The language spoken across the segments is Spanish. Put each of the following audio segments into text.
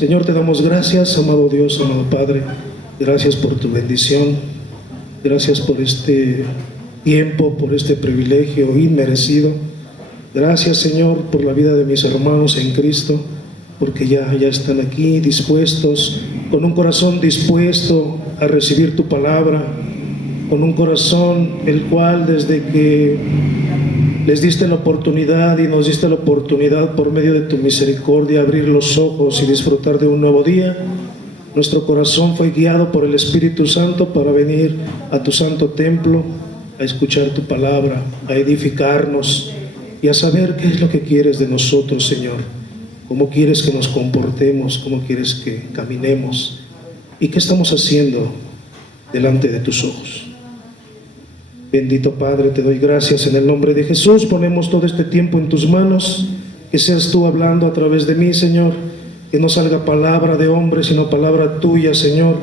Señor, te damos gracias, amado Dios, amado Padre. Gracias por tu bendición. Gracias por este tiempo, por este privilegio inmerecido. Gracias, Señor, por la vida de mis hermanos en Cristo, porque ya están aquí dispuestos, con un corazón dispuesto a recibir tu palabra, con un corazón el cual desde que les diste la oportunidad y nos diste la oportunidad por medio de tu misericordia abrir los ojos y disfrutar de un nuevo día, nuestro corazón fue guiado por el Espíritu Santo para venir a tu santo templo, a escuchar tu palabra, a edificarnos y a saber qué es lo que quieres de nosotros, Señor. Cómo quieres que nos comportemos, cómo quieres que caminemos y qué estamos haciendo delante de tus ojos. Bendito Padre, te doy gracias en el nombre de Jesús. Ponemos todo este tiempo en tus manos, que seas tú hablando a través de mí, Señor, que no salga palabra de hombre, sino palabra tuya, Señor.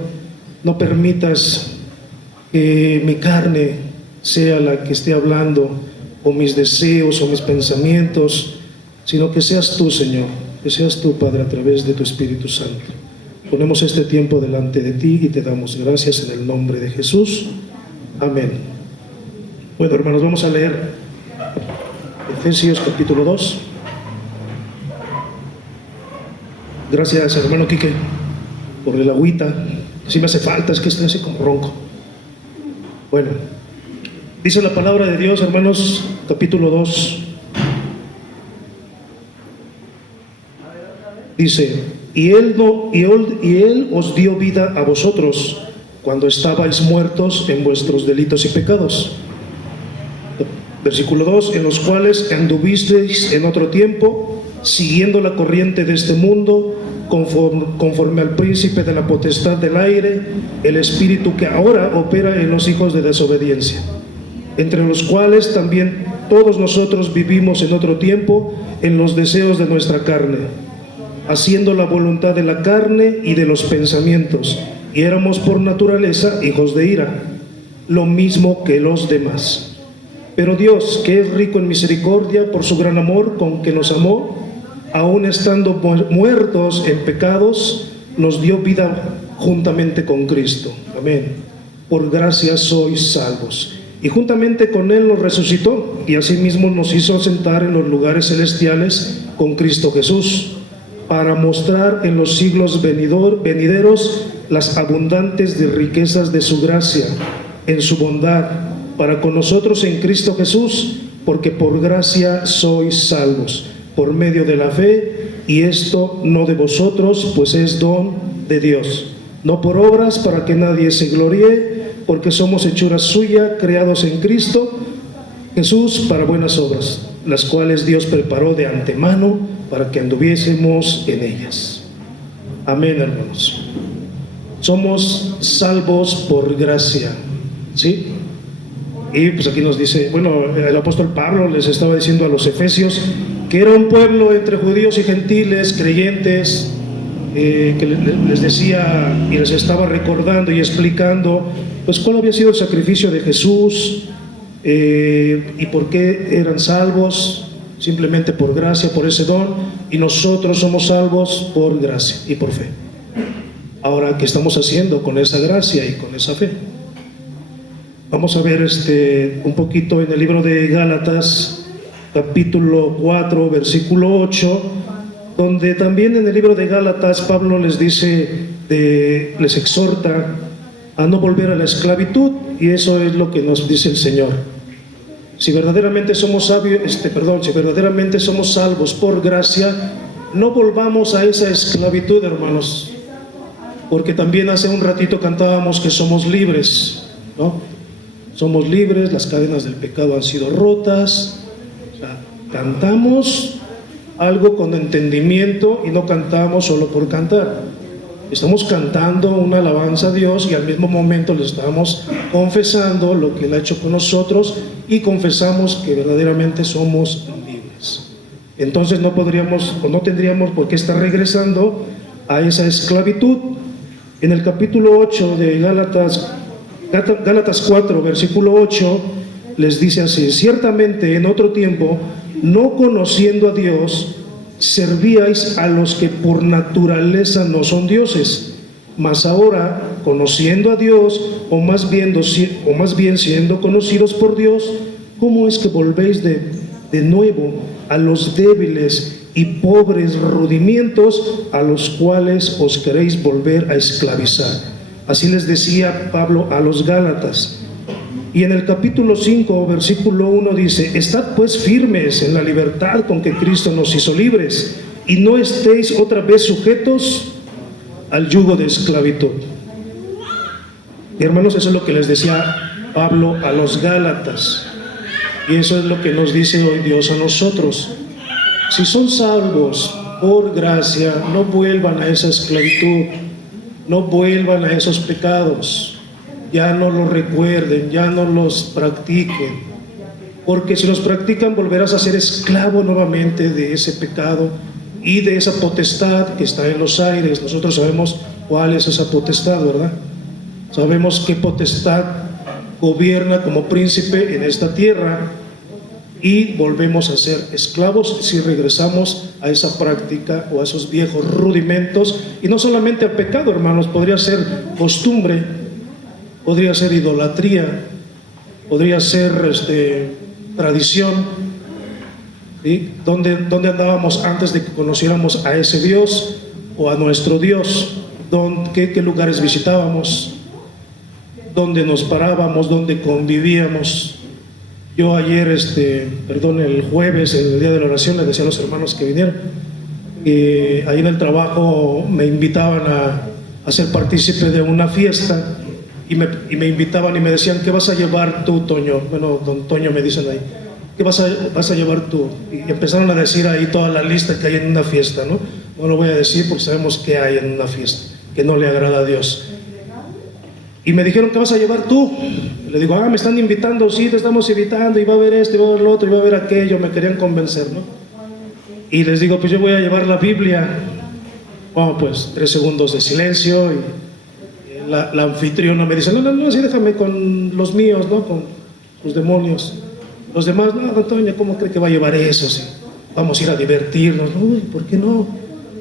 No permitas que mi carne sea la que esté hablando, o mis deseos, o mis pensamientos, sino que seas tú, Señor, que seas tú, Padre, a través de tu Espíritu Santo. Ponemos este tiempo delante de ti y te damos gracias en el nombre de Jesús. Amén. Bueno, hermanos, vamos a leer Efesios capítulo 2. Gracias, hermano Quique, por el agüita. Si me hace falta, es que estoy así como ronco. Bueno, dice la palabra de Dios, hermanos, capítulo 2. Dice, y él os dio vida a vosotros cuando estabais muertos en vuestros delitos y pecados. Versículo 2, en los cuales anduvisteis en otro tiempo, siguiendo la corriente de este mundo, conforme al príncipe de la potestad del aire, el espíritu que ahora opera en los hijos de desobediencia, entre los cuales también todos nosotros vivimos en otro tiempo en los deseos de nuestra carne, haciendo la voluntad de la carne y de los pensamientos, y éramos por naturaleza hijos de ira, lo mismo que los demás. Pero Dios, que es rico en misericordia, por su gran amor con que nos amó, aun estando muertos en pecados, nos dio vida juntamente con Cristo. Amén. Por gracia sois salvos. Y juntamente con Él nos resucitó, y asimismo nos hizo sentar en los lugares celestiales con Cristo Jesús, para mostrar en los siglos venideros las abundantes riquezas de su gracia, en su bondad, para con nosotros en Cristo Jesús, porque por gracia sois salvos, por medio de la fe, y esto no de vosotros, pues es don de Dios, no por obras para que nadie se gloríe, porque somos hechura suya, creados en Cristo Jesús para buenas obras, las cuales Dios preparó de antemano para que anduviésemos en ellas. Amén, hermanos. Somos salvos por gracia, ¿sí? Y pues aquí nos dice, bueno, el apóstol Pablo les estaba diciendo a los efesios que era un pueblo entre judíos y gentiles, creyentes, que les decía y les estaba recordando y explicando pues cuál había sido el sacrificio de Jesús, y por qué eran salvos, simplemente por gracia, por ese don, y nosotros somos salvos por gracia y por fe. Ahora, ¿qué estamos haciendo con esa gracia y con esa fe? Vamos a ver un poquito en el libro de Gálatas, capítulo 4, versículo 8, donde también en el libro de Gálatas Pablo les dice, les exhorta a no volver a la esclavitud, y eso es lo que nos dice el Señor. Si verdaderamente somos si verdaderamente somos salvos por gracia, no volvamos a esa esclavitud, hermanos, porque también hace un ratito cantábamos que somos libres, ¿no? Somos libres, las cadenas del pecado han sido rotas. O sea, cantamos algo con entendimiento y no cantamos solo por cantar. Estamos cantando una alabanza a Dios y al mismo momento le estamos confesando lo que Él ha hecho con nosotros y confesamos que verdaderamente somos libres. Entonces no tendríamos por qué estar regresando a esa esclavitud. En el capítulo 8 de Gálatas 4, versículo 8, les dice así: ciertamente en otro tiempo, no conociendo a Dios, servíais a los que por naturaleza no son dioses, mas ahora, conociendo a Dios, o más bien siendo conocidos por Dios, ¿cómo es que volvéis de nuevo a los débiles y pobres rudimientos a los cuales os queréis volver a esclavizar? Así les decía Pablo a los Gálatas. Y en el capítulo 5, versículo 1 dice: estad pues firmes en la libertad con que Cristo nos hizo libres, y no estéis otra vez sujetos al yugo de esclavitud. Y hermanos, eso es lo que les decía Pablo a los Gálatas, y eso es lo que nos dice hoy Dios a nosotros. Si son salvos por gracia, no vuelvan a esa esclavitud, no vuelvan a esos pecados. Ya no los recuerden, ya no los practiquen, porque si los practican volverás a ser esclavo nuevamente de ese pecado y de esa potestad que está en los aires. Nosotros sabemos cuál es esa potestad, ¿verdad? Sabemos qué potestad gobierna como príncipe en esta tierra, y volvemos a ser esclavos si regresamos a esa práctica o a esos viejos rudimentos. Y no solamente a pecado, hermanos, podría ser costumbre, podría ser idolatría, podría ser tradición, ¿sí? ¿Dónde andábamos antes de que conociéramos a ese Dios o a nuestro Dios? ¿Qué lugares visitábamos? ¿Dónde nos parábamos? ¿Dónde convivíamos? Yo ayer, el jueves, en el día de la oración, les decía a los hermanos que vinieron, ahí en el trabajo me invitaban a ser partícipe de una fiesta. Y me invitaban y me decían: ¿qué vas a llevar tú, Toño? Bueno, don Toño me dicen ahí. ¿Qué vas a llevar tú? Y empezaron a decir ahí toda la lista que hay en una fiesta, ¿no? No lo voy a decir porque sabemos qué hay en una fiesta, que no le agrada a Dios. Y me dijeron: ¿qué vas a llevar tú? Y le digo: me están invitando. Sí, te estamos invitando, y va a haber esto, y va a haber lo otro, y va a haber aquello. Me querían convencer, ¿no? Y les digo: pues yo voy a llevar la Biblia. Bueno, pues 3 segundos de silencio, y la anfitriona me dice: no, sí, déjame con los míos, ¿no? Con los demonios. Los demás: no, Antonio, ¿cómo cree que va a llevar eso? Sí, vamos a ir a divertirnos. Uy, ¿por qué no?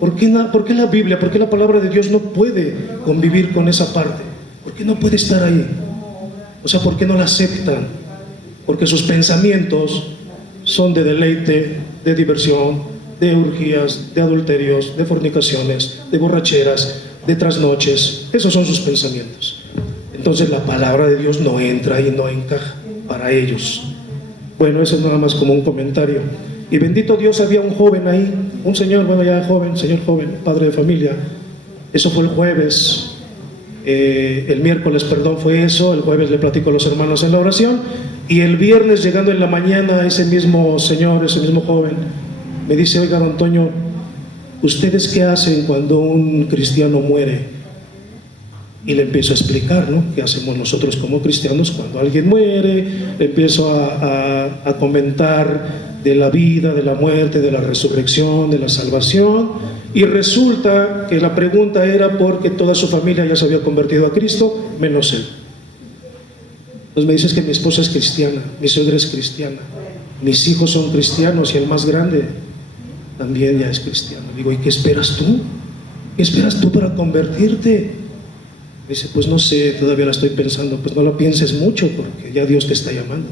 ¿Por qué la Biblia, por qué la palabra de Dios no puede convivir con esa parte? ¿Por qué no puede estar ahí? O sea, ¿por qué no la aceptan? Porque sus pensamientos son de deleite, de diversión, de orgías, de adulterios, de fornicaciones, de borracheras, de trasnoches. Esos son sus pensamientos. Entonces la palabra de Dios no entra y no encaja para ellos. Bueno, eso es nada más como un comentario. Y bendito Dios, había un joven ahí, un señor, bueno, ya joven, señor joven, padre de familia. Eso fue el jueves. El miércoles, perdón, fue eso. El jueves le platico a los hermanos en la oración, y el viernes, llegando en la mañana, ese mismo señor, ese mismo joven, me dice: oiga, don Toño, ¿ustedes qué hacen cuando un cristiano muere? Y le empiezo a explicar, ¿no?, qué hacemos nosotros como cristianos cuando alguien muere. Le empiezo a comentar de la vida, de la muerte, de la resurrección, de la salvación. Y resulta que la pregunta era porque toda su familia ya se había convertido a Cristo, menos él. Entonces me dices que mi esposa es cristiana, mi suegra es cristiana, mis hijos son cristianos, y el más grande también ya es cristiano. Digo: ¿y qué esperas tú? ¿Qué esperas tú para convertirte? Dice: pues no sé, todavía la estoy pensando. Pues no la pienses mucho, porque ya Dios te está llamando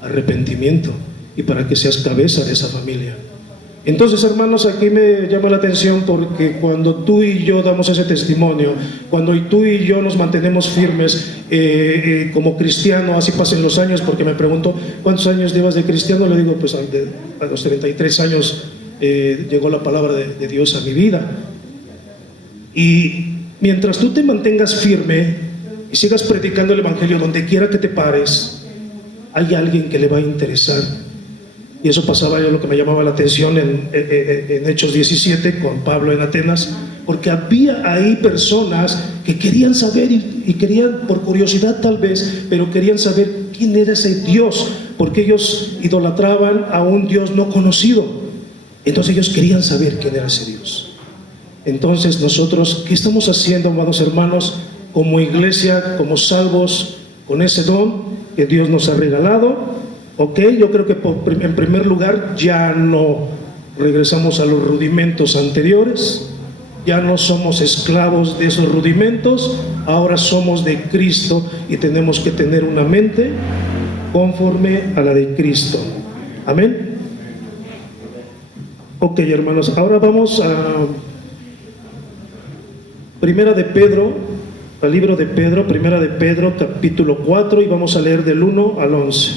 a arrepentimiento, y para que seas cabeza de esa familia. Entonces, hermanos, aquí me llama la atención, porque cuando tú y yo damos ese testimonio, cuando tú y yo nos mantenemos firmes como cristiano, así pasen los años, porque me preguntó: ¿cuántos años llevas de cristiano? Le digo: pues a los 33 años llegó la palabra de Dios a mi vida. Y mientras tú te mantengas firme y sigas predicando el evangelio donde quiera que te pares, hay alguien que le va a interesar. Y eso pasaba, yo lo que me llamaba la atención en Hechos 17 con Pablo en Atenas, porque había ahí personas que querían saber, y querían, por curiosidad tal vez, pero querían saber quién era ese Dios, porque ellos idolatraban a un Dios no conocido. Entonces ellos querían saber quién era ese Dios. Entonces nosotros, ¿qué estamos haciendo, amados hermanos, como iglesia, como salvos, con ese don que Dios nos ha regalado? Ok, yo creo que en primer lugar ya no regresamos a los rudimentos anteriores. Ya no somos esclavos de esos rudimentos, ahora somos de Cristo y tenemos que tener una mente conforme a la de Cristo. Amén. Ok, hermanos, ahora vamos a Primera de Pedro, al libro de Pedro, Primera de Pedro, capítulo 4, y vamos a leer del 1 al 11.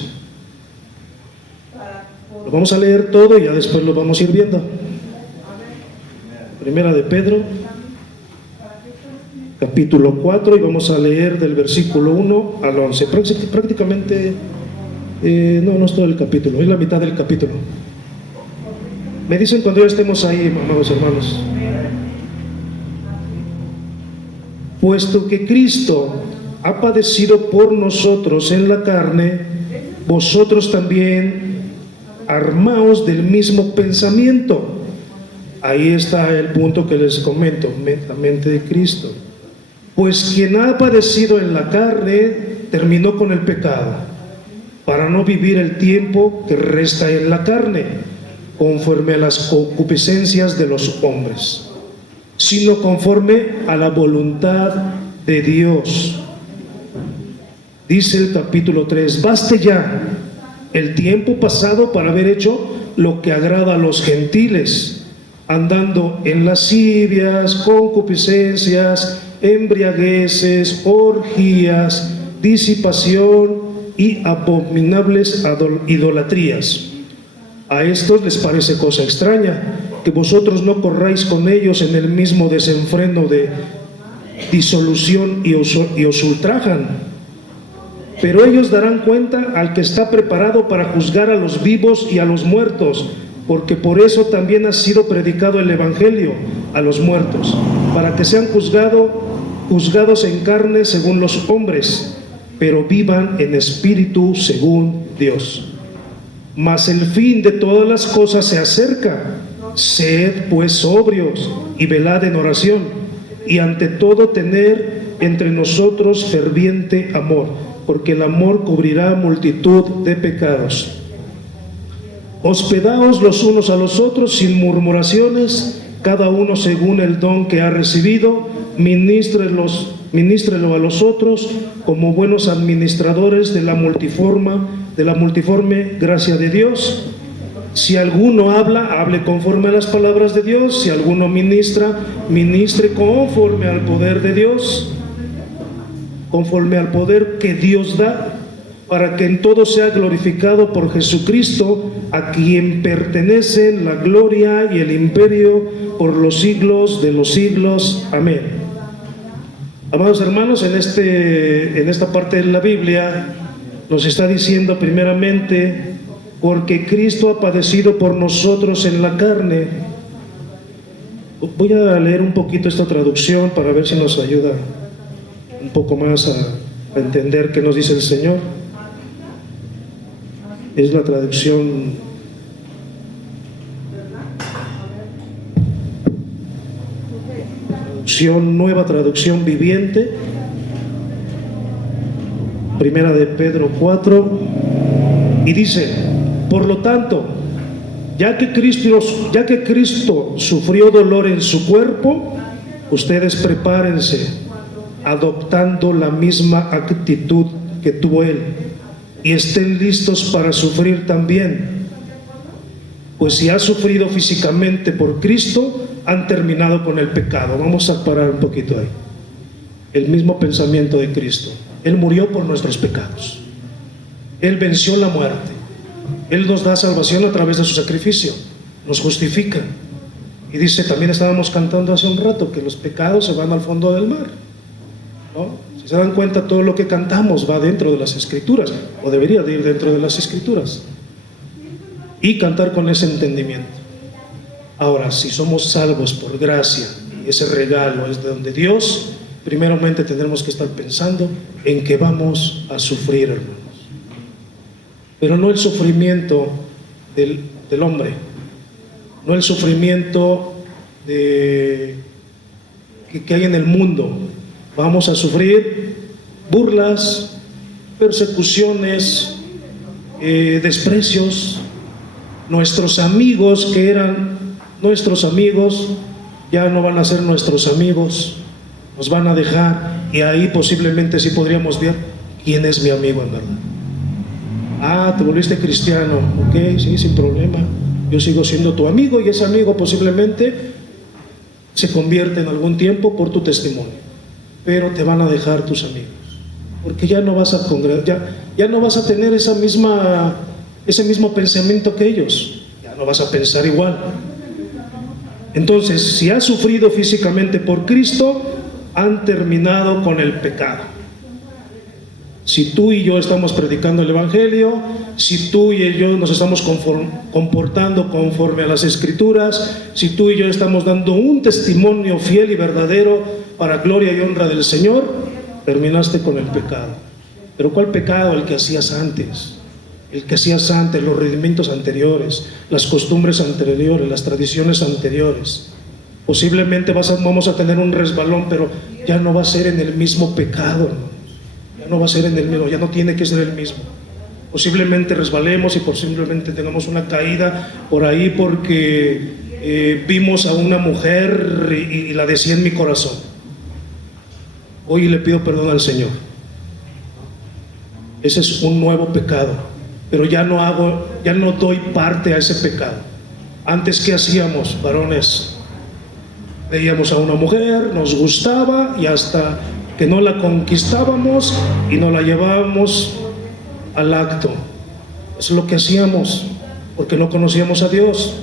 Lo vamos a leer todo y ya después lo vamos a ir viendo. Primera de Pedro, capítulo 4, y vamos a leer del versículo 1 al 11. Prácticamente, no es todo el capítulo, es la mitad del capítulo. Me dicen cuando ya estemos ahí, amados hermanos. Puesto que Cristo ha padecido por nosotros en la carne, vosotros también armaos del mismo pensamiento. Ahí está el punto que les comento, la mente de Cristo. Pues quien ha padecido en la carne terminó con el pecado, para no vivir el tiempo que resta en la carne, conforme a las concupiscencias de los hombres, sino conforme a la voluntad de Dios. Dice el capítulo 3, baste ya el tiempo pasado para haber hecho lo que agrada a los gentiles, andando en lascivias, concupiscencias, embriagueces, orgías, disipación y abominables idolatrías. A estos les parece cosa extraña que vosotros no corráis con ellos en el mismo desenfreno de disolución y os ultrajan. Pero ellos darán cuenta al que está preparado para juzgar a los vivos y a los muertos, porque por eso también ha sido predicado el Evangelio a los muertos, para que sean juzgados en carne según los hombres, pero vivan en espíritu según Dios. Mas el fin de todas las cosas se acerca. Sed pues sobrios y velad en oración, y ante todo tener entre nosotros ferviente amor, porque el amor cubrirá multitud de pecados. Hospedaos los unos a los otros sin murmuraciones, cada uno según el don que ha recibido, ministrelo a los otros como buenos administradores de la multiforme gracia de Dios. Si alguno habla, hable conforme a las palabras de Dios. Si alguno ministra, ministre conforme al poder de Dios, conforme al poder que Dios da, para que en todo sea glorificado por Jesucristo, a quien pertenecen la gloria y el imperio por los siglos de los siglos. Amén. Amados hermanos, en esta parte de la Biblia nos está diciendo primeramente, porque Cristo ha padecido por nosotros en la carne. Voy a leer un poquito esta traducción para ver si nos ayuda un poco más a entender qué nos dice el Señor. Es la traducción Nueva Traducción Viviente, Primera de Pedro 4, y dice: por lo tanto, ya que Cristo sufrió dolor en su cuerpo, ustedes prepárense, adoptando la misma actitud que tuvo Él, y estén listos para sufrir también. Pues si ha sufrido físicamente por Cristo, han terminado con el pecado. Vamos a parar un poquito ahí. El mismo pensamiento de Cristo. Él murió por nuestros pecados. Él venció la muerte. Él nos da salvación a través de su sacrificio. Nos justifica. Y dice, también estábamos cantando hace un rato, que los pecados se van al fondo del mar, ¿no? Si se dan cuenta, todo lo que cantamos va dentro de las Escrituras, o debería de ir dentro de las Escrituras, y cantar con ese entendimiento. Ahora, si somos salvos por gracia, y ese regalo es de donde Dios, primeramente tendremos que estar pensando en que vamos a sufrir, hermanos. Pero no el sufrimiento del hombre, no el sufrimiento que hay en el mundo. Vamos a sufrir burlas, persecuciones, desprecios, Nuestros amigos que eran nuestros amigos ya no van a ser nuestros amigos, nos van a dejar, y ahí posiblemente sí podríamos ver quién es mi amigo en verdad. Ah, te volviste cristiano, ok, sí, sin problema, yo sigo siendo tu amigo, y ese amigo posiblemente se convierte en algún tiempo por tu testimonio, pero te van a dejar tus amigos, porque ya no vas a congregar, ya no vas a tener ese mismo pensamiento que ellos, ya no vas a pensar igual. Entonces, si has sufrido físicamente por Cristo, han terminado con el pecado. Si tú y yo estamos predicando el Evangelio, si tú y yo nos estamos comportando conforme a las Escrituras, si tú y yo estamos dando un testimonio fiel y verdadero para gloria y honra del Señor, terminaste con el pecado. ¿Pero cuál pecado? El que hacías antes. El que hacías antes, los rudimentos anteriores, las costumbres anteriores, las tradiciones anteriores. Posiblemente vamos a tener un resbalón, pero ya no va a ser en el mismo pecado, hermanos. Ya no va a ser en el mismo, ya no tiene que ser el mismo. Posiblemente resbalemos y posiblemente tengamos una caída por ahí porque vimos a una mujer y la decía en mi corazón. Hoy le pido perdón al Señor. Ese es un nuevo pecado, pero ya no doy parte a ese pecado. Antes, ¿qué hacíamos, varones? Veíamos a una mujer, nos gustaba, y hasta que no la conquistábamos y no la llevábamos al acto. Eso es lo que hacíamos, porque no conocíamos a Dios.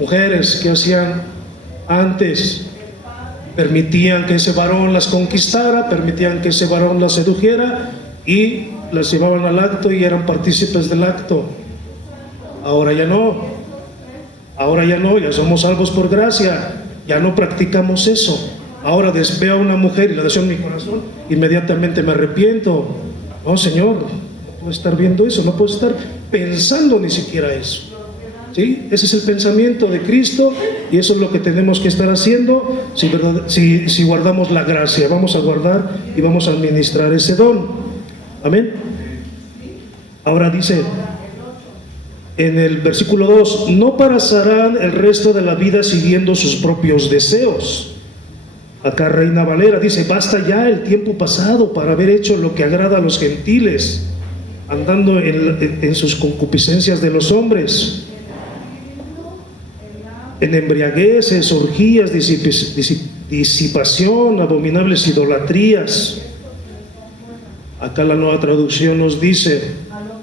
Mujeres, ¿qué hacían antes? Permitían que ese varón las conquistara, permitían que ese varón las sedujera y las llevaban al acto y eran partícipes del acto. Ahora ya no, ya somos salvos por gracia, ya no practicamos eso. Ahora veo a una mujer y la deseo en mi corazón, inmediatamente me arrepiento. No, Señor, no puedo estar viendo eso, no puedo estar pensando ni siquiera eso. ¿Sí? Ese es el pensamiento de Cristo, y eso es lo que tenemos que estar haciendo si guardamos la gracia. Vamos a guardar y vamos a administrar ese don. Amén. Ahora dice en el versículo 2: no pasarán el resto de la vida siguiendo sus propios deseos. Acá Reina Valera dice: basta ya el tiempo pasado para haber hecho lo que agrada a los gentiles, andando en sus concupiscencias de los hombres, en embriagueces, orgías, disipación, abominables idolatrías. Acá la Nueva Traducción nos dice: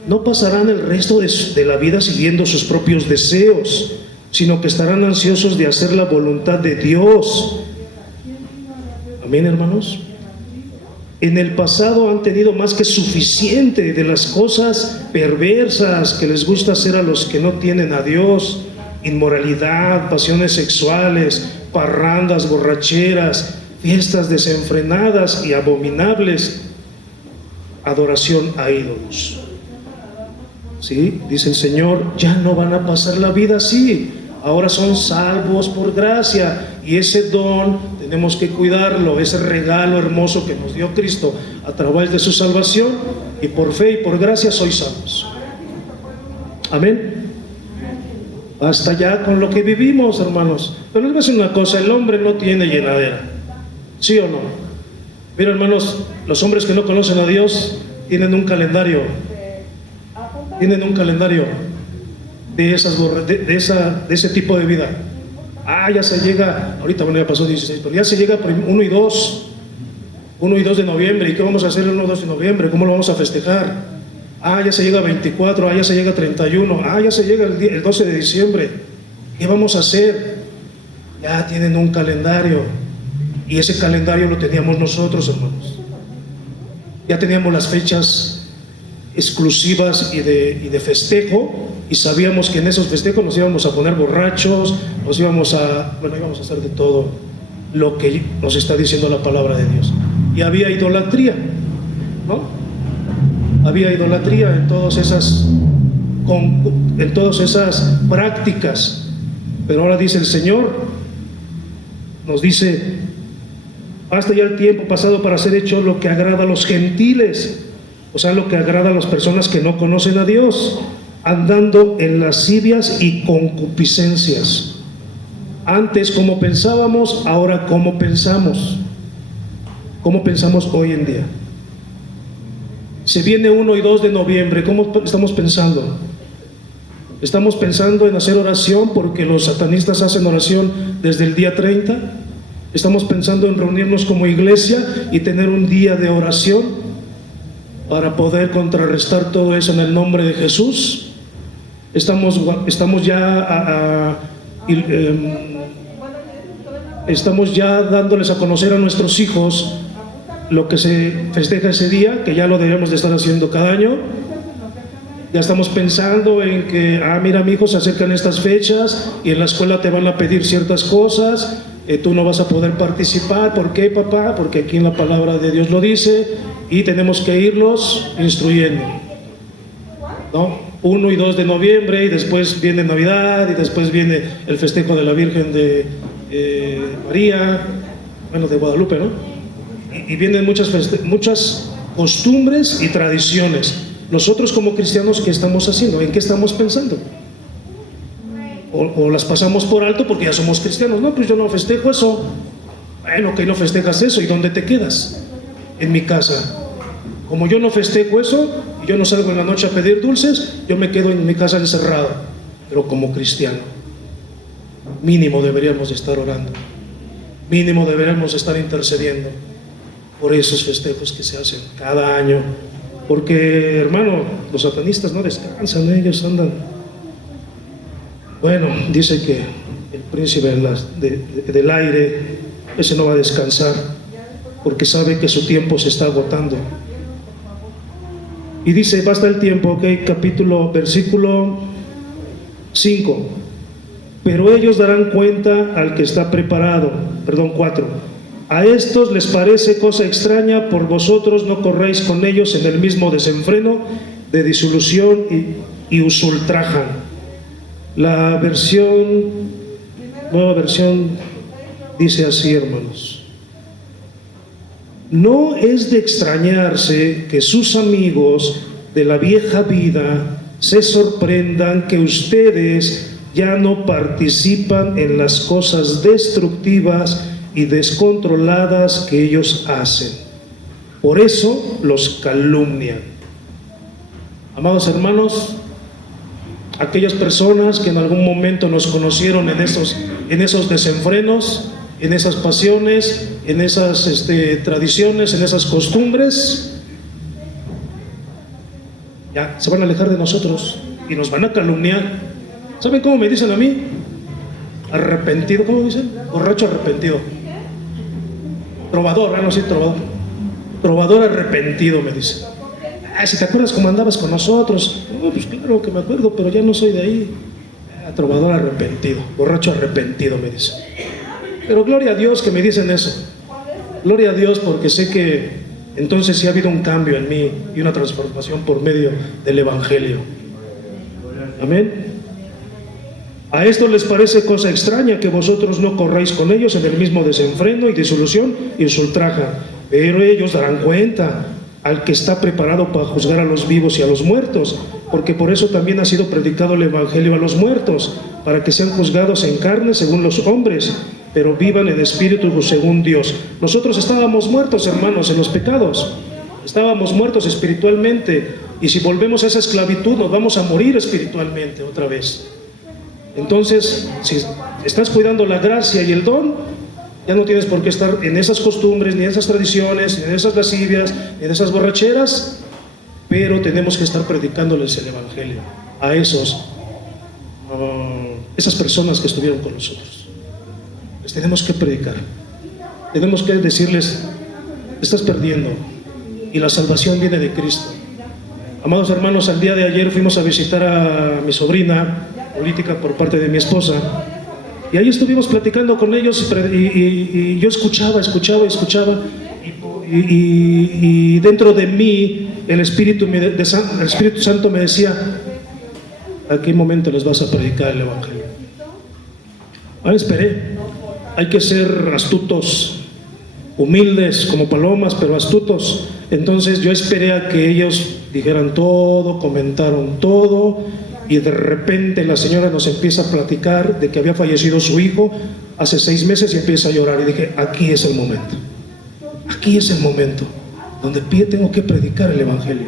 no pasarán el resto de la vida siguiendo sus propios deseos, sino que estarán ansiosos de hacer la voluntad de Dios. Amén, hermanos. En el pasado han tenido más que suficiente de las cosas perversas que les gusta hacer a los que no tienen a Dios: inmoralidad, pasiones sexuales, parrandas, borracheras, fiestas desenfrenadas y abominables, adoración a ídolos. ¿Sí? Dice el Señor, ya no van a pasar la vida así. Ahora son salvos por gracia, y ese don tenemos que cuidarlo, ese regalo hermoso que nos dio Cristo a través de su salvación, y por fe y por gracia sois salvos. Amén. Basta ya con lo que vivimos, hermanos. Pero les voy a decir una cosa: el hombre no tiene llenadera. ¿Sí o no? Mira, hermanos, los hombres que no conocen a Dios tienen un calendario. Tienen un calendario de ese tipo de vida. Ya se llega, ahorita bueno, ya pasó 16, pero ya se llega 1 y 2 de noviembre. ¿Y qué vamos a hacer el 1 y 2 de noviembre? ¿Cómo lo vamos a festejar? Ya se llega 24, ya se llega 31, ya se llega el 12 de diciembre. ¿Qué vamos a hacer? Ya tienen un calendario, y ese calendario lo teníamos nosotros, hermanos. Ya teníamos las fechas exclusivas y de festejo, y sabíamos que en esos festejos nos íbamos a poner borrachos, íbamos a hacer de todo lo que nos está diciendo la palabra de Dios. Y había idolatría, ¿no? Había idolatría en todas esas prácticas. Pero ahora dice el Señor, nos dice: basta ya el tiempo pasado para hacer hecho lo que agrada a los gentiles. O sea, lo que agrada a las personas que no conocen a Dios. andando en lascivias y concupiscencias. Antes como pensábamos, ahora como pensamos. ¿Cómo pensamos hoy en día? Se viene 1 y 2 de noviembre, ¿cómo estamos pensando? ¿Estamos pensando en hacer oración porque los satanistas hacen oración desde el día 30? ¿Estamos pensando en reunirnos como iglesia y tener un día de oración para poder contrarrestar todo eso en el nombre de Jesús? Estamos ya dándoles a conocer a nuestros hijos lo que se festeja ese día, que ya lo debemos de estar haciendo cada año. Ya estamos pensando en que, mira, mi hijo, se acercan estas fechas y en la escuela te van a pedir ciertas cosas, tú no vas a poder participar. ¿Por qué, papá? Porque aquí en la palabra de Dios lo dice y tenemos que irlos instruyendo, ¿no? 1 y 2 de noviembre y después viene Navidad y después viene el festejo de la Virgen de María, bueno, de Guadalupe, ¿no? Y vienen muchas costumbres y tradiciones. Nosotros como cristianos, ¿qué estamos haciendo? ¿En qué estamos pensando? O las pasamos por alto porque ya somos cristianos. No, pues yo no festejo eso. Bueno, que no festejas eso, ¿y dónde te quedas? En mi casa. Como yo no festejo eso, y yo no salgo en la noche a pedir dulces, yo me quedo en mi casa encerrado. Pero como cristiano, mínimo deberíamos de estar orando. Mínimo deberíamos estar intercediendo por esos festejos que se hacen cada año. Porque, hermano, los satanistas no descansan, ellos andan. Bueno, dice que el príncipe del aire, ese no va a descansar, porque sabe que su tiempo se está agotando. Y dice, basta el tiempo, versículo 5. Pero ellos darán cuenta al que está preparado. 4. A estos les parece cosa extraña, por vosotros no corréis con ellos en el mismo desenfreno de disolución y os ultrajan. La nueva versión dice así, hermanos: no es de extrañarse que sus amigos de la vieja vida se sorprendan que ustedes ya no participan en las cosas destructivas y descontroladas que ellos hacen. Por eso los calumnian. Amados hermanos, aquellas personas que en algún momento nos conocieron en esos desenfrenos, en esas pasiones, en esas tradiciones, en esas costumbres, ya se van a alejar de nosotros y nos van a calumniar. ¿Saben cómo me dicen a mí? Arrepentido. ¿Cómo dicen? Borracho arrepentido. Trovador, trovador arrepentido, me dice. Si te acuerdas cómo andabas con nosotros. Pues claro que me acuerdo, pero ya no soy de ahí. Trovador arrepentido, borracho arrepentido, me dice. Pero gloria a Dios que me dicen eso. Gloria a Dios, porque sé que entonces sí ha habido un cambio en mí y una transformación por medio del Evangelio. Amén. A esto les parece cosa extraña que vosotros no corráis con ellos en el mismo desenfreno y disolución y os ultrajan, pero ellos darán cuenta al que está preparado para juzgar a los vivos y a los muertos, porque por eso también ha sido predicado el Evangelio a los muertos, para que sean juzgados en carne según los hombres, pero vivan en espíritu según Dios. Nosotros estábamos muertos, hermanos, en los pecados, estábamos muertos espiritualmente, y si volvemos a esa esclavitud nos vamos a morir espiritualmente otra vez. Entonces, si estás cuidando la gracia y el don, ya no tienes por qué estar en esas costumbres, ni en esas tradiciones, ni en esas lascivias, ni en esas borracheras, pero tenemos que estar predicándoles el Evangelio a esas personas que estuvieron con nosotros. Les tenemos que predicar, tenemos que decirles: estás perdiendo y la salvación viene de Cristo. Amados hermanos, al día de ayer fuimos a visitar a mi sobrina política por parte de mi esposa, y ahí estuvimos platicando con ellos y yo escuchaba y dentro de mí el Espíritu Santo me decía: ¿a qué momento les vas a predicar el Evangelio? Esperé. Hay que ser astutos, humildes como palomas, pero astutos. Entonces yo esperé a que ellos dijeran todo, comentaron todo, y de repente la señora nos empieza a platicar de que había fallecido su hijo hace 6 meses y empieza a llorar. Y dije, aquí es el momento donde tengo que predicar el evangelio.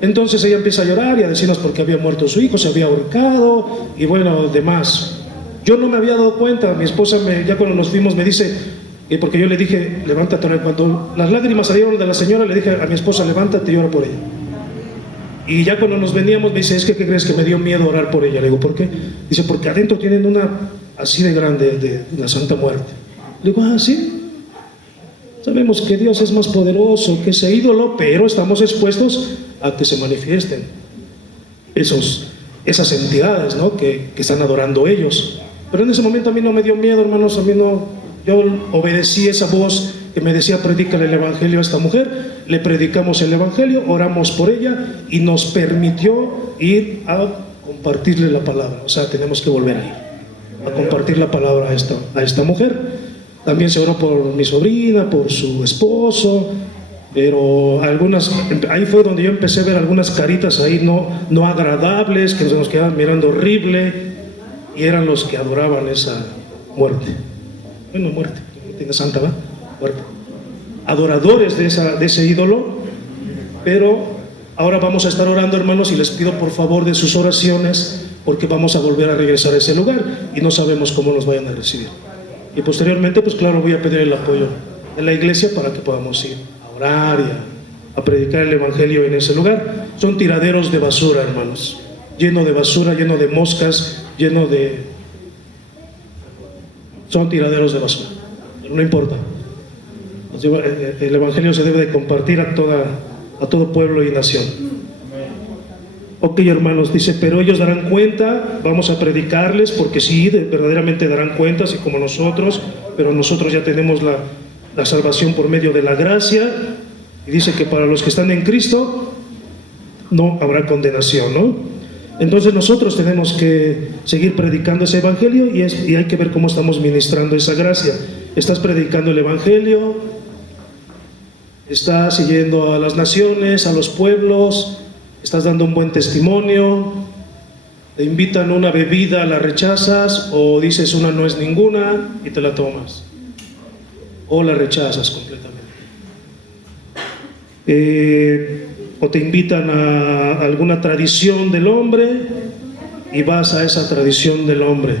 Entonces ella empieza a llorar y a decirnos por qué había muerto su hijo, se había ahorcado y bueno, demás. Yo no me había dado cuenta. Mi esposa ya cuando nos fuimos me dice, porque yo le dije, levántate. Cuando las lágrimas salieron de la señora, le dije a mi esposa, levántate y ora por ella. Y ya cuando nos veníamos me dice, es que ¿qué crees? Que me dio miedo orar por ella. Le digo, ¿por qué? Dice, porque adentro tienen una así de grande de la Santa Muerte. Le digo, ah, ¿sí? Sabemos que Dios es más poderoso que ese ídolo, pero estamos expuestos a que se manifiesten esas entidades, ¿no? que están adorando ellos. Pero en ese momento a mí no me dio miedo, hermanos. A mí no, yo obedecí esa voz que me decía, predícale el evangelio a esta mujer. Le predicamos el evangelio, oramos por ella y nos permitió ir a compartirle la palabra. O sea, tenemos que volver a ir a compartir la palabra a esta mujer. También se oró por mi sobrina, por su esposo, pero ahí fue donde yo empecé a ver algunas caritas ahí no agradables, que se nos quedaban mirando horrible, y eran los que adoraban esa muerte. Bueno, muerte, tiene santa, ¿verdad? Muerte. Adoradores de ese ídolo. Pero ahora vamos a estar orando, hermanos, y les pido por favor de sus oraciones, porque vamos a volver a regresar a ese lugar y no sabemos cómo nos vayan a recibir. Y posteriormente, pues claro, voy a pedir el apoyo de la iglesia para que podamos ir a orar y a predicar el evangelio en ese lugar. Son tiraderos de basura, hermanos, lleno de basura, lleno de moscas, son tiraderos de basura, pero no importa. El evangelio se debe de compartir a todo pueblo y nación. Ok, hermanos, dice, pero ellos darán cuenta, vamos a predicarles, porque sí, verdaderamente darán cuenta, así como nosotros, pero nosotros ya tenemos la salvación por medio de la gracia, y dice que para los que están en Cristo no habrá condenación, ¿no? Entonces nosotros tenemos que seguir predicando ese evangelio y hay que ver cómo estamos ministrando esa gracia. Estás predicando el evangelio, estás yendo a las naciones, a los pueblos, estás dando un buen testimonio, te invitan a una bebida, la rechazas, o dices una no es ninguna y te la tomas, o la rechazas completamente. O te invitan a alguna tradición del hombre y vas a esa tradición del hombre.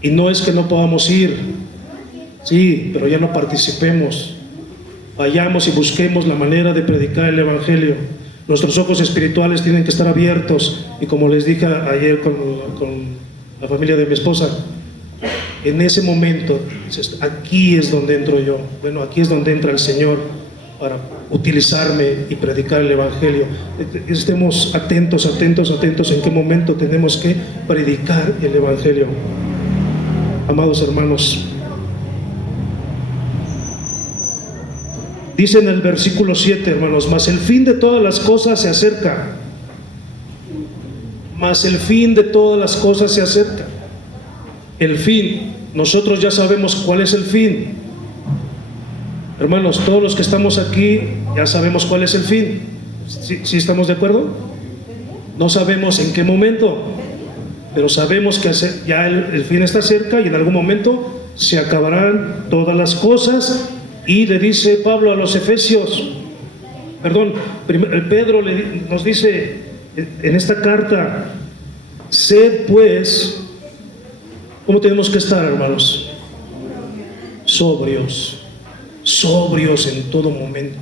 Y no es que no podamos ir, sí, pero ya no participemos. Vayamos y busquemos la manera de predicar el evangelio. Nuestros ojos espirituales tienen que estar abiertos, y como les dije ayer con la familia de mi esposa, en ese momento, aquí es donde entro yo. Bueno, aquí es donde entra el Señor para utilizarme y predicar el evangelio. Estemos atentos en qué momento tenemos que predicar el evangelio. Amados hermanos, dice en el versículo 7, hermanos, mas el fin de todas las cosas se acerca. Mas el fin de todas las cosas se acerca. El fin, nosotros ya sabemos cuál es el fin. Hermanos, todos los que estamos aquí ya sabemos cuál es el fin. ¿Sí estamos de acuerdo? No sabemos en qué momento, pero sabemos que ya el fin está cerca y en algún momento se acabarán todas las cosas. Y le dice Pablo a los Efesios, Pedro nos dice en esta carta, sed pues, ¿cómo tenemos que estar, hermanos? Sobrios en todo momento.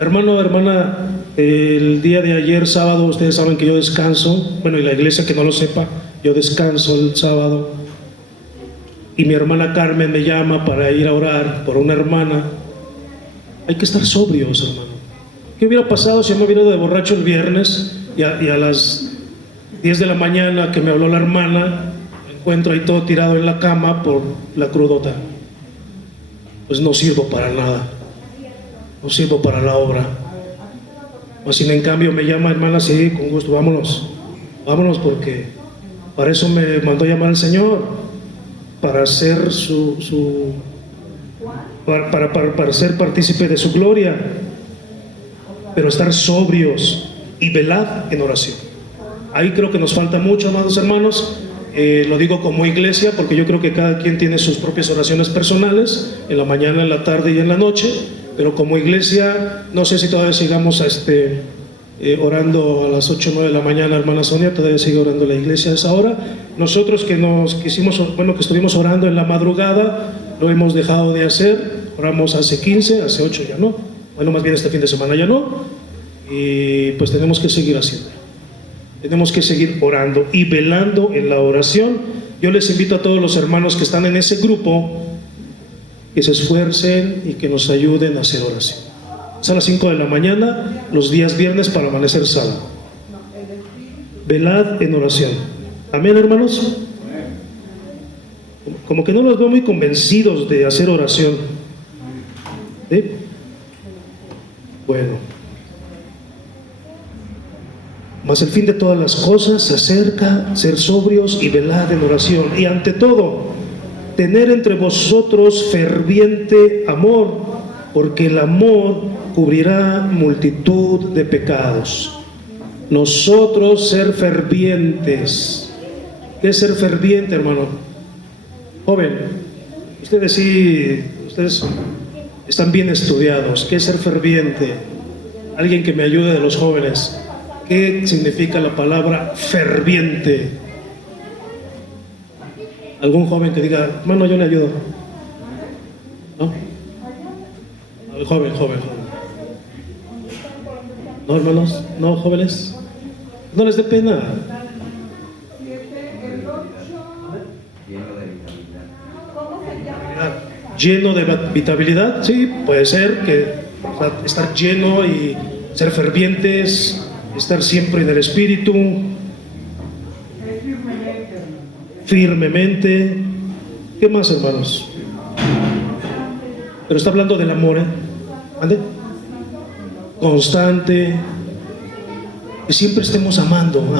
Hermano, hermana, el día de ayer, sábado, ustedes saben que yo descanso, bueno, y la iglesia que no lo sepa, yo descanso el sábado, y mi hermana Carmen me llama para ir a orar por una hermana. Hay que estar sobrios, hermano. ¿Qué hubiera pasado si me hubiera ido de borracho el viernes y a las 10 de la mañana que me habló la hermana, me encuentro ahí todo tirado en la cama por la crudota? Pues no sirvo para nada, no sirvo para la obra. O si en cambio me llama, hermana, sí, con gusto, vámonos, porque para eso me mandó llamar el Señor, para ser para ser partícipe de su gloria. Pero estar sobrios y velad en oración. Ahí creo que nos falta mucho, amados hermanos. Lo digo como iglesia porque yo creo que cada quien tiene sus propias oraciones personales, en la mañana, en la tarde y en la noche, pero como iglesia, no sé si todavía sigamos orando a las 8 o 9 de la mañana, hermana Sonia, todavía sigue orando la iglesia a esa hora. Nosotros que que estuvimos orando en la madrugada, lo hemos dejado de hacer, oramos hace 15, hace 8 ya no, bueno, más bien este fin de semana ya no, y pues tenemos que seguir haciendo. Tenemos que seguir orando y velando en la oración. Yo les invito a todos los hermanos que están en ese grupo que se esfuercen y que nos ayuden a hacer oración. Es a las 5 de la mañana, los días viernes para amanecer sábado. Velad en oración. Amén, hermanos. Como que no los veo muy convencidos de hacer oración. ¿Sí? Bueno. Mas el fin de todas las cosas se acerca, ser sobrios y velad en oración. Y ante todo, tener entre vosotros ferviente amor, porque el amor cubrirá multitud de pecados. Nosotros ser fervientes. ¿Qué es ser ferviente, hermano? Joven, ustedes están bien estudiados. ¿Qué es ser ferviente? Alguien que me ayude de los jóvenes. ¿Qué significa la palabra ferviente? ¿Algún joven que diga, hermano, yo le ayudo? ¿No? Joven. ¿No, hermanos? ¿No, jóvenes? No les dé pena. Lleno de vitabilidad, sí, puede ser que estar lleno y ser fervientes, estar siempre en el Espíritu, firmemente. ¿Qué más, hermanos? Pero está hablando del amor, ¿eh? ¿Ande? Constante, que siempre estemos amando. Mi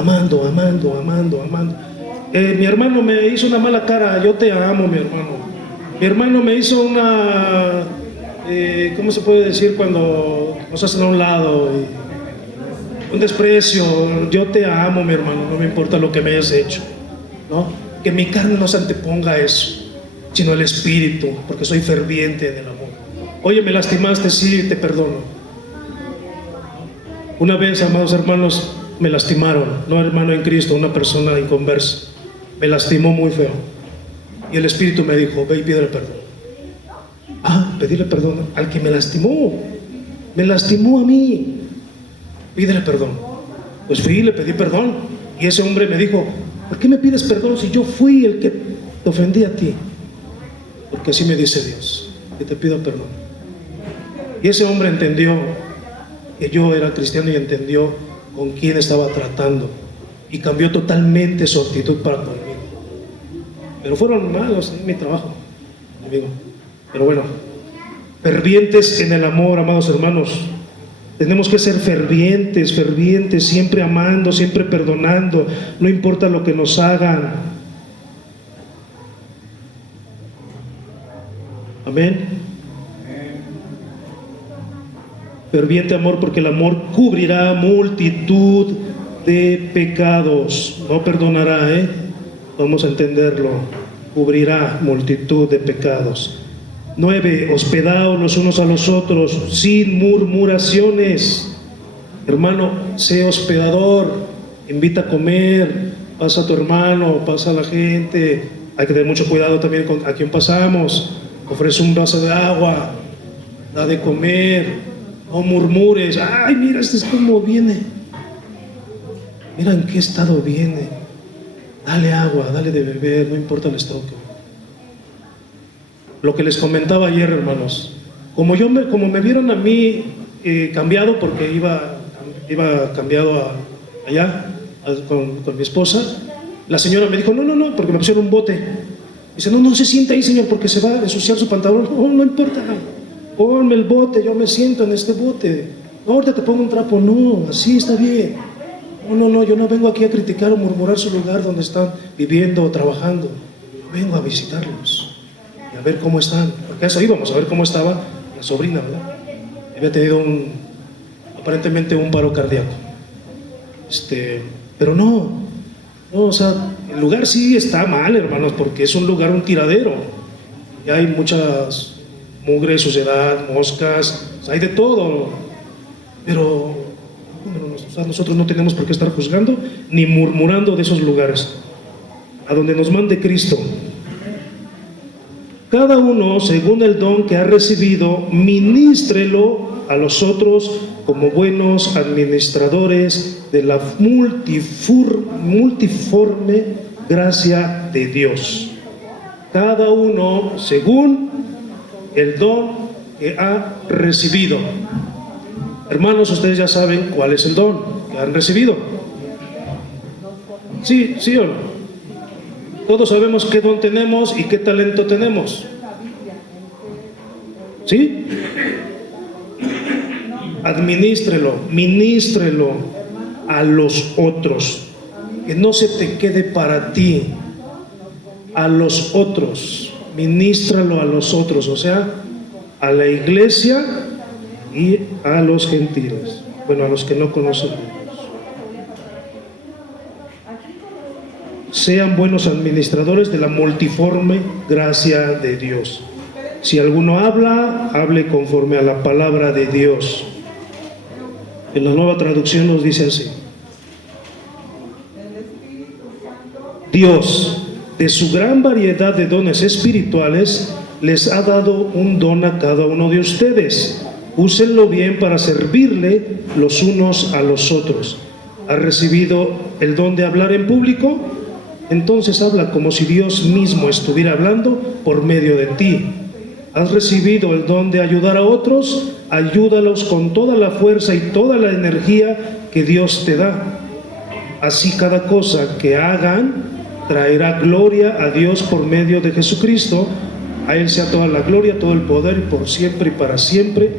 hermano me hizo una mala cara, yo te amo, mi hermano. Mi hermano me hizo una, ¿cómo se puede decir cuando nos hacen a un lado? Un desprecio. Yo te amo, mi hermano, no me importa lo que me hayas hecho, ¿no? Que mi carne no se anteponga a eso, sino el Espíritu, porque soy ferviente en el amor. Oye, me lastimaste, sí, te perdono. Una vez, amados hermanos, me lastimaron, no hermano en Cristo, una persona inconversa, me lastimó muy feo, y el Espíritu me dijo, ve y pídele perdón. Pedirle perdón al que me lastimó a mí, pídele perdón. Pues fui y le pedí perdón, y ese hombre me dijo, ¿por qué me pides perdón si yo fui el que te ofendí a ti? Porque así me dice Dios, que te pido perdón. Y ese hombre entendió que yo era cristiano y entendió con quién estaba tratando, y cambió totalmente su actitud para conmigo. Pero fueron malos en mi trabajo, amigo. Pero bueno, fervientes en el amor, amados hermanos. Tenemos que ser fervientes, siempre amando, siempre perdonando, no importa lo que nos hagan. Amén. Ferviente amor, porque el amor cubrirá multitud de pecados. No perdonará, vamos a entenderlo. Cubrirá multitud de pecados. 9. Hospedaos los unos a los otros sin murmuraciones. Hermano, sé hospedador, invita a comer, pasa a tu hermano, pasa a la gente. Hay que tener mucho cuidado también con a quién pasamos. Ofrece un vaso de agua, da de comer, no murmures. Ay, mira, este es como viene, mira en qué estado viene. Dale agua, dale de beber, no importa el estado que. Lo que les comentaba ayer, hermanos, como me vieron a mí cambiado, porque iba cambiado allá con mi esposa, la señora me dijo, no, porque me pusieron un bote. Dice, no se sienta ahí, señor, porque se va a ensuciar su pantalón. No importa, ponme el bote, yo me siento en este bote. No, ahorita te pongo un trapo. No, así está bien. No, yo no vengo aquí a criticar o murmurar su lugar donde están viviendo o trabajando. Vengo a visitarlos y a ver cómo están. Porque a eso íbamos, a ver cómo estaba la sobrina, ¿verdad? Había tenido aparentemente un paro cardíaco. Pero no, o sea, el lugar sí está mal, hermanos, porque es un lugar, un tiradero. Y hay muchas mugre, suciedad, moscas, o sea, hay de todo. Pero o sea, nosotros no tenemos por qué estar juzgando ni murmurando de esos lugares. A donde nos mande Cristo. Cada uno, según el don que ha recibido, ministrelo a los otros como buenos administradores de la multiforme gracia de Dios. Cada uno según el don que ha recibido. Hermanos, ustedes ya saben cuál es el don que han recibido. Sí, sí o no. Todos sabemos qué don tenemos y qué talento tenemos. ¿Sí? Administrelo, ministrelo a los otros. Que no se te quede para ti. A los otros. Ministralo a los otros, o sea, a la iglesia y a los gentiles. Bueno, a los que no conocen a Dios. Sean buenos administradores de la multiforme gracia de Dios. Si alguno habla, hable conforme a la palabra de Dios. En la Nueva Traducción nos dice así: Dios, de su gran variedad de dones espirituales, les ha dado un don a cada uno de ustedes. Úsenlo bien para servirle los unos a los otros. ¿Has recibido el don de hablar en público? Entonces habla como si Dios mismo estuviera hablando por medio de ti. ¿Has recibido el don de ayudar a otros? Ayúdalos con toda la fuerza y toda la energía que Dios te da. Así cada cosa que hagan traerá gloria a Dios por medio de Jesucristo. A Él sea toda la gloria, todo el poder, por siempre y para siempre.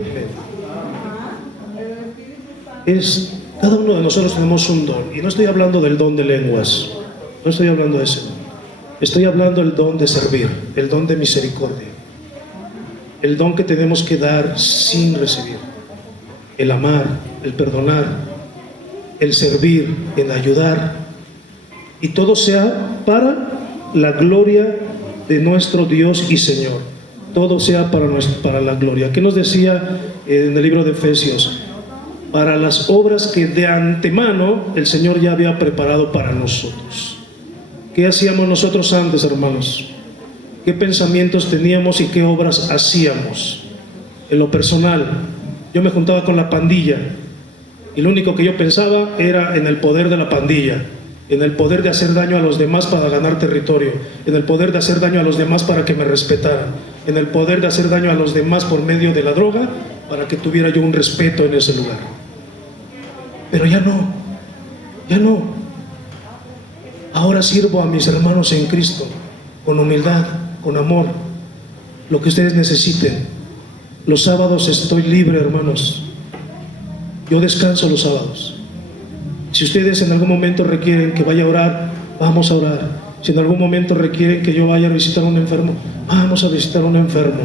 Cada uno de nosotros tenemos un don. Y no estoy hablando del don de lenguas. No estoy hablando de ese don. Estoy hablando del don de servir, el don de misericordia. El don que tenemos que dar sin recibir. El amar, el perdonar, el servir, el ayudar. Y todo sea para la gloria de nuestro Dios y Señor. Todo sea para la gloria. ¿Qué nos decía en el libro de Efesios? Para las obras que de antemano el Señor ya había preparado para nosotros. ¿Qué hacíamos nosotros antes, hermanos? ¿Qué pensamientos teníamos y qué obras hacíamos? En lo personal, yo me juntaba con la pandilla y lo único que yo pensaba era en el poder de la pandilla, en el poder de hacer daño a los demás para ganar territorio, en el poder de hacer daño a los demás para que me respetaran, en el poder de hacer daño a los demás por medio de la droga para que tuviera yo un respeto en ese lugar. Pero ya no. Ahora sirvo a mis hermanos en Cristo con humildad, con amor, lo que ustedes necesiten. Los sábados estoy libre, hermanos. Yo descanso los sábados. Si ustedes en algún momento requieren que vaya a orar, vamos a orar. Si en algún momento requieren que yo vaya a visitar a un enfermo, vamos a visitar a un enfermo.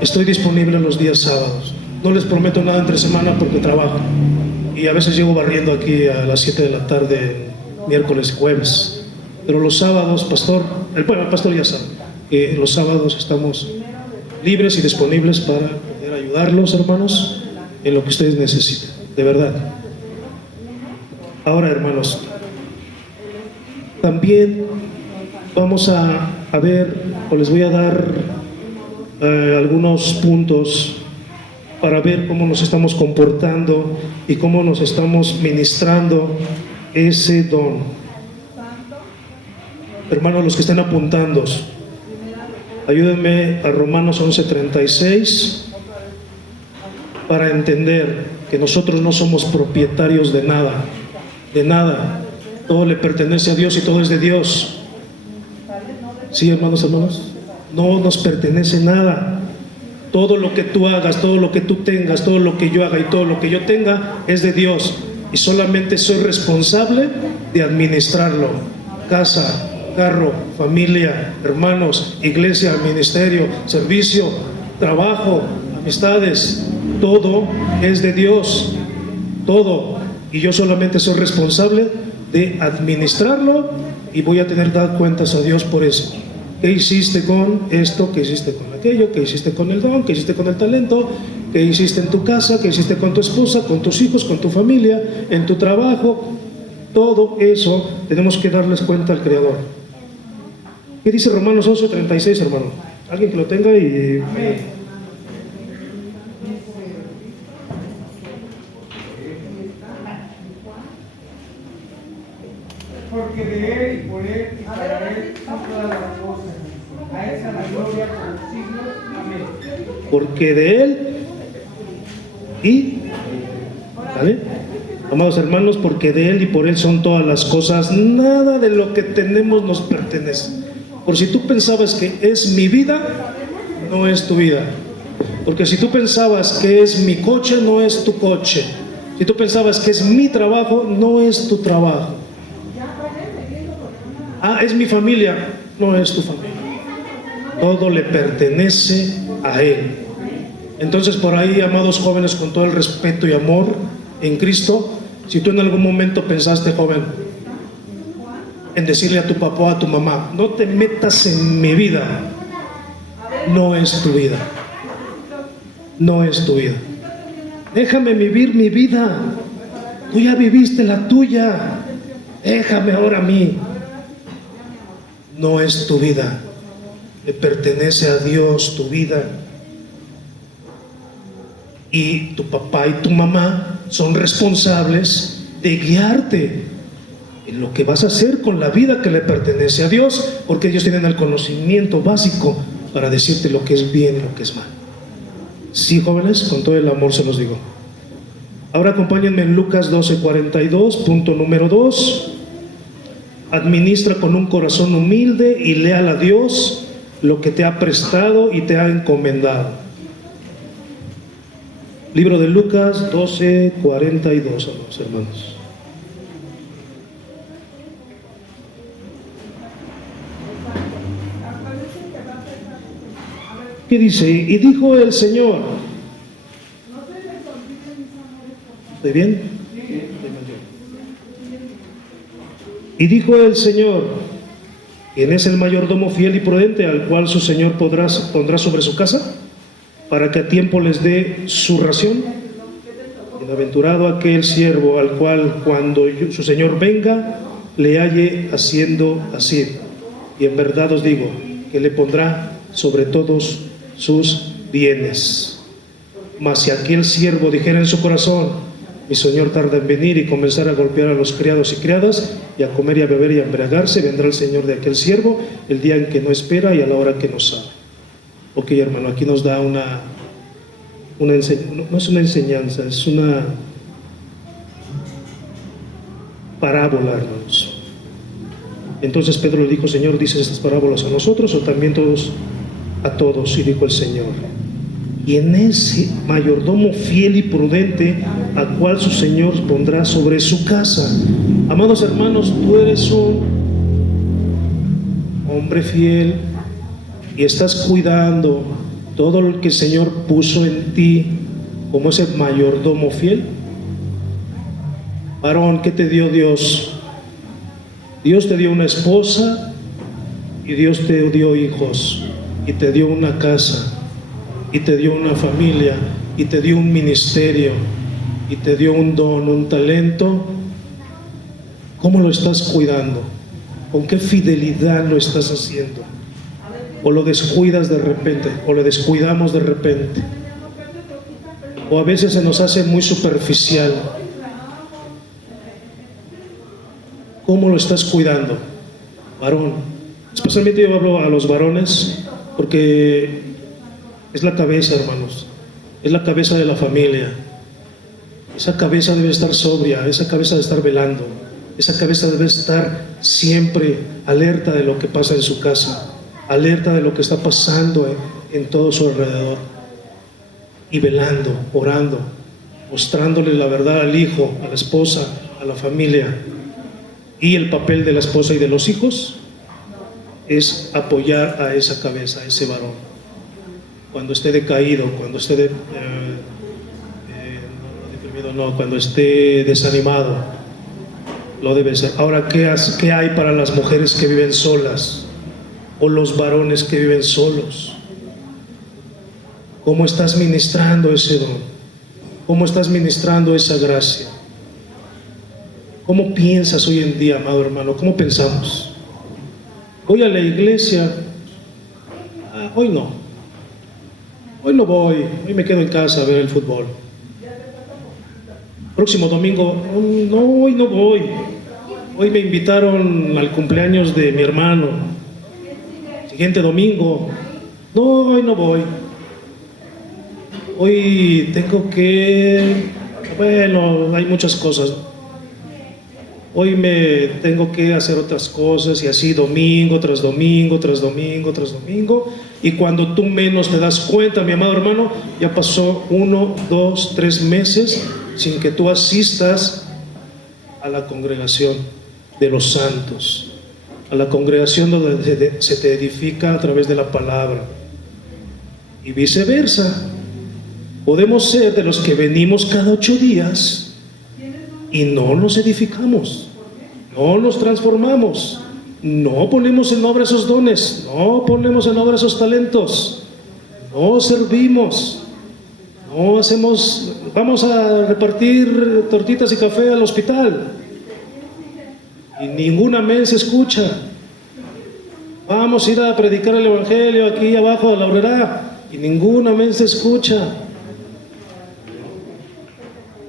Estoy disponible los días sábados. No les prometo nada entre semana porque trabajo. Y a veces llego barriendo aquí a las 7 de la tarde, miércoles, jueves. Pero los sábados, el pastor ya sabe que los sábados estamos libres y disponibles para poder ayudarlos, hermanos, en lo que ustedes necesiten, de verdad. Ahora, hermanos, también vamos a ver, o les voy a dar algunos puntos para ver cómo nos estamos comportando y cómo nos estamos ministrando ese don. Hermanos, los que estén apuntando, ayúdenme a Romanos 11:36 para entender que nosotros no somos propietarios de nada, todo le pertenece a Dios y todo es de Dios. ¿Sí, hermanos? No nos pertenece nada. Todo lo que tú hagas, todo lo que tú tengas, todo lo que yo haga y todo lo que yo tenga es de Dios. Y solamente soy responsable de administrarlo. Casa, carro, familia, hermanos, iglesia, ministerio, servicio, trabajo, amistades. Todo es de Dios. Todo. y yo solamente soy responsable de administrarlo y voy a tener que dar cuentas a Dios por eso. ¿Qué hiciste con esto? ¿Qué hiciste con aquello? ¿Qué hiciste con el don? ¿Qué hiciste con el talento? ¿Qué hiciste en tu casa? ¿Qué hiciste con tu esposa? ¿Con tus hijos? ¿Con tu familia? ¿En tu trabajo? Todo eso tenemos que darles cuenta al Creador. ¿Qué dice Romanos 11:36, hermano? Alguien que lo tenga y... Porque de Él y por Él y para Él son todas las cosas. A Él sea la gloria por los siglos. Amén. Porque de Él y... ¿Vale? Amados hermanos, porque de Él y por Él son todas las cosas. Nada de lo que tenemos nos pertenece. Por si tú pensabas que es mi vida, no es tu vida. Porque si tú pensabas que es mi coche, no es tu coche. Si tú pensabas que es mi trabajo, no es tu trabajo. Ah, es mi familia, no es tu familia. Todo le pertenece a Él. Entonces, por ahí, amados jóvenes, con todo el respeto y amor en Cristo, si tú en algún momento pensaste, joven, en decirle a tu papá o a tu mamá, no te metas en mi vida, no es tu vida. No es tu vida. Déjame vivir mi vida. Tú ya viviste la tuya. Déjame ahora a mí. No es tu vida. Le pertenece a Dios tu vida. Y tu papá y tu mamá son responsables de guiarte en lo que vas a hacer con la vida que le pertenece a Dios, porque ellos tienen el conocimiento básico para decirte lo que es bien y lo que es mal. Sí, jóvenes, con todo el amor se los digo. Ahora acompáñenme en Lucas 12:42, punto número 2. Administra con un corazón humilde y leal a Dios lo que te ha prestado y te ha encomendado. Libro de Lucas 12:42, hermanos. ¿Qué dice? Y dijo el Señor. ¿Estoy bien? Y dijo el Señor, ¿quién es el mayordomo fiel y prudente al cual su Señor pondrá sobre su casa, para que a tiempo les dé su ración? Bienaventurado aquel siervo al cual cuando su Señor venga le halle haciendo así. Y en verdad os digo que le pondrá sobre todos sus bienes. Mas si aquel siervo dijera en su corazón, mi Señor tarda en venir, y comenzar a golpear a los criados y criadas, y a comer y a beber y a embriagarse, vendrá el Señor de aquel siervo el día en que no espera y a la hora que no sabe. Ok, hermano, aquí nos da no es una enseñanza, es una parábola, hermanos. Entonces Pedro le dijo, Señor, ¿dices estas parábolas a nosotros o también a todos? Y dijo el Señor, ¿quién es mayordomo fiel y prudente a cual su Señor pondrá sobre su casa? Amados hermanos, tú eres un hombre fiel y estás cuidando todo lo que el Señor puso en ti como ese mayordomo fiel. Varón, ¿qué te dio Dios? Dios te dio una esposa y Dios te dio hijos y te dio una casa y te dio una familia y te dio un ministerio y te dio un don, un talento. ¿Cómo lo estás cuidando? ¿Con qué fidelidad lo estás haciendo? ¿O lo descuidas de repente? ¿O lo descuidamos de repente? ¿O a veces se nos hace muy superficial? ¿Cómo lo estás cuidando, varón? Especialmente yo hablo a los varones porque es la cabeza, hermanos. Es la cabeza de la familia. Esa cabeza debe estar sobria, esa cabeza debe estar velando, esa cabeza debe estar siempre alerta de lo que pasa en su casa, alerta de lo que está pasando en todo su alrededor, y velando, orando, mostrándole la verdad al hijo, a la esposa, a la familia. Y el papel de la esposa y de los hijos es apoyar a esa cabeza, a ese varón, cuando esté decaído, cuando esté deprimido, cuando esté desanimado, lo debe ser. Ahora, ¿qué hay para las mujeres que viven solas o los varones que viven solos? ¿Cómo estás ministrando ese don? ¿Cómo estás ministrando esa gracia? ¿Cómo piensas hoy en día, amado hermano? ¿Cómo pensamos? Voy a la iglesia. Hoy no. Hoy no voy. Hoy me quedo en casa a ver el fútbol. Próximo domingo. No, hoy no voy. Hoy me invitaron al cumpleaños de mi hermano. Siguiente domingo. No, hoy no voy. Hoy tengo que... Bueno, hay muchas cosas. Hoy me tengo que hacer otras cosas y así domingo tras domingo, tras domingo, tras domingo. Y cuando tú menos te das cuenta, mi amado hermano, ya pasó 1, 2, 3 meses sin que tú asistas a la congregación de los santos, a la congregación donde se te edifica a través de la palabra. Y viceversa. Podemos ser de los que venimos cada 8 días y no nos edificamos, no nos transformamos, no ponemos en obra esos dones, no ponemos en obra esos talentos, no servimos, no hacemos, vamos a repartir tortitas y café al hospital y ningún amén se escucha. Vamos a ir a predicar el evangelio aquí abajo de la Aurrera y ningún amén se escucha.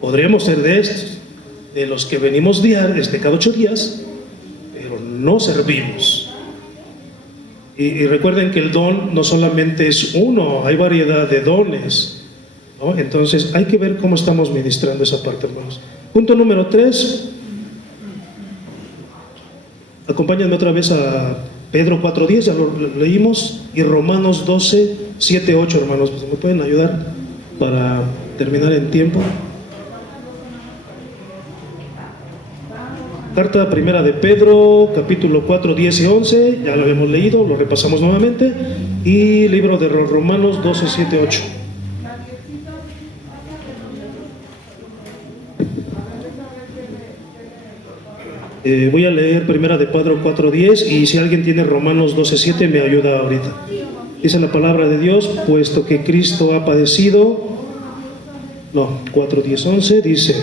Podríamos ser de estos, de los que venimos cada 8 días, pero no servimos. Y recuerden que el don no solamente es uno, hay variedad de dones, ¿no? Entonces hay que ver cómo estamos ministrando esa parte, hermanos. Punto número 3. Acompáñenme otra vez a Pedro 4:10, ya lo leímos, y Romanos 12:7-8, hermanos. Pues, ¿me pueden ayudar para terminar en tiempo? Carta primera de Pedro, capítulo 4, 10 y 11, ya lo habíamos leído, lo repasamos nuevamente. Y libro de Romanos 12, 7, 8. Voy a leer primera de Pedro 4, 10 y si alguien tiene Romanos 12, 7 me ayuda ahorita. Dice la palabra de Dios, puesto que Cristo ha padecido, 4, 10, 11, dice: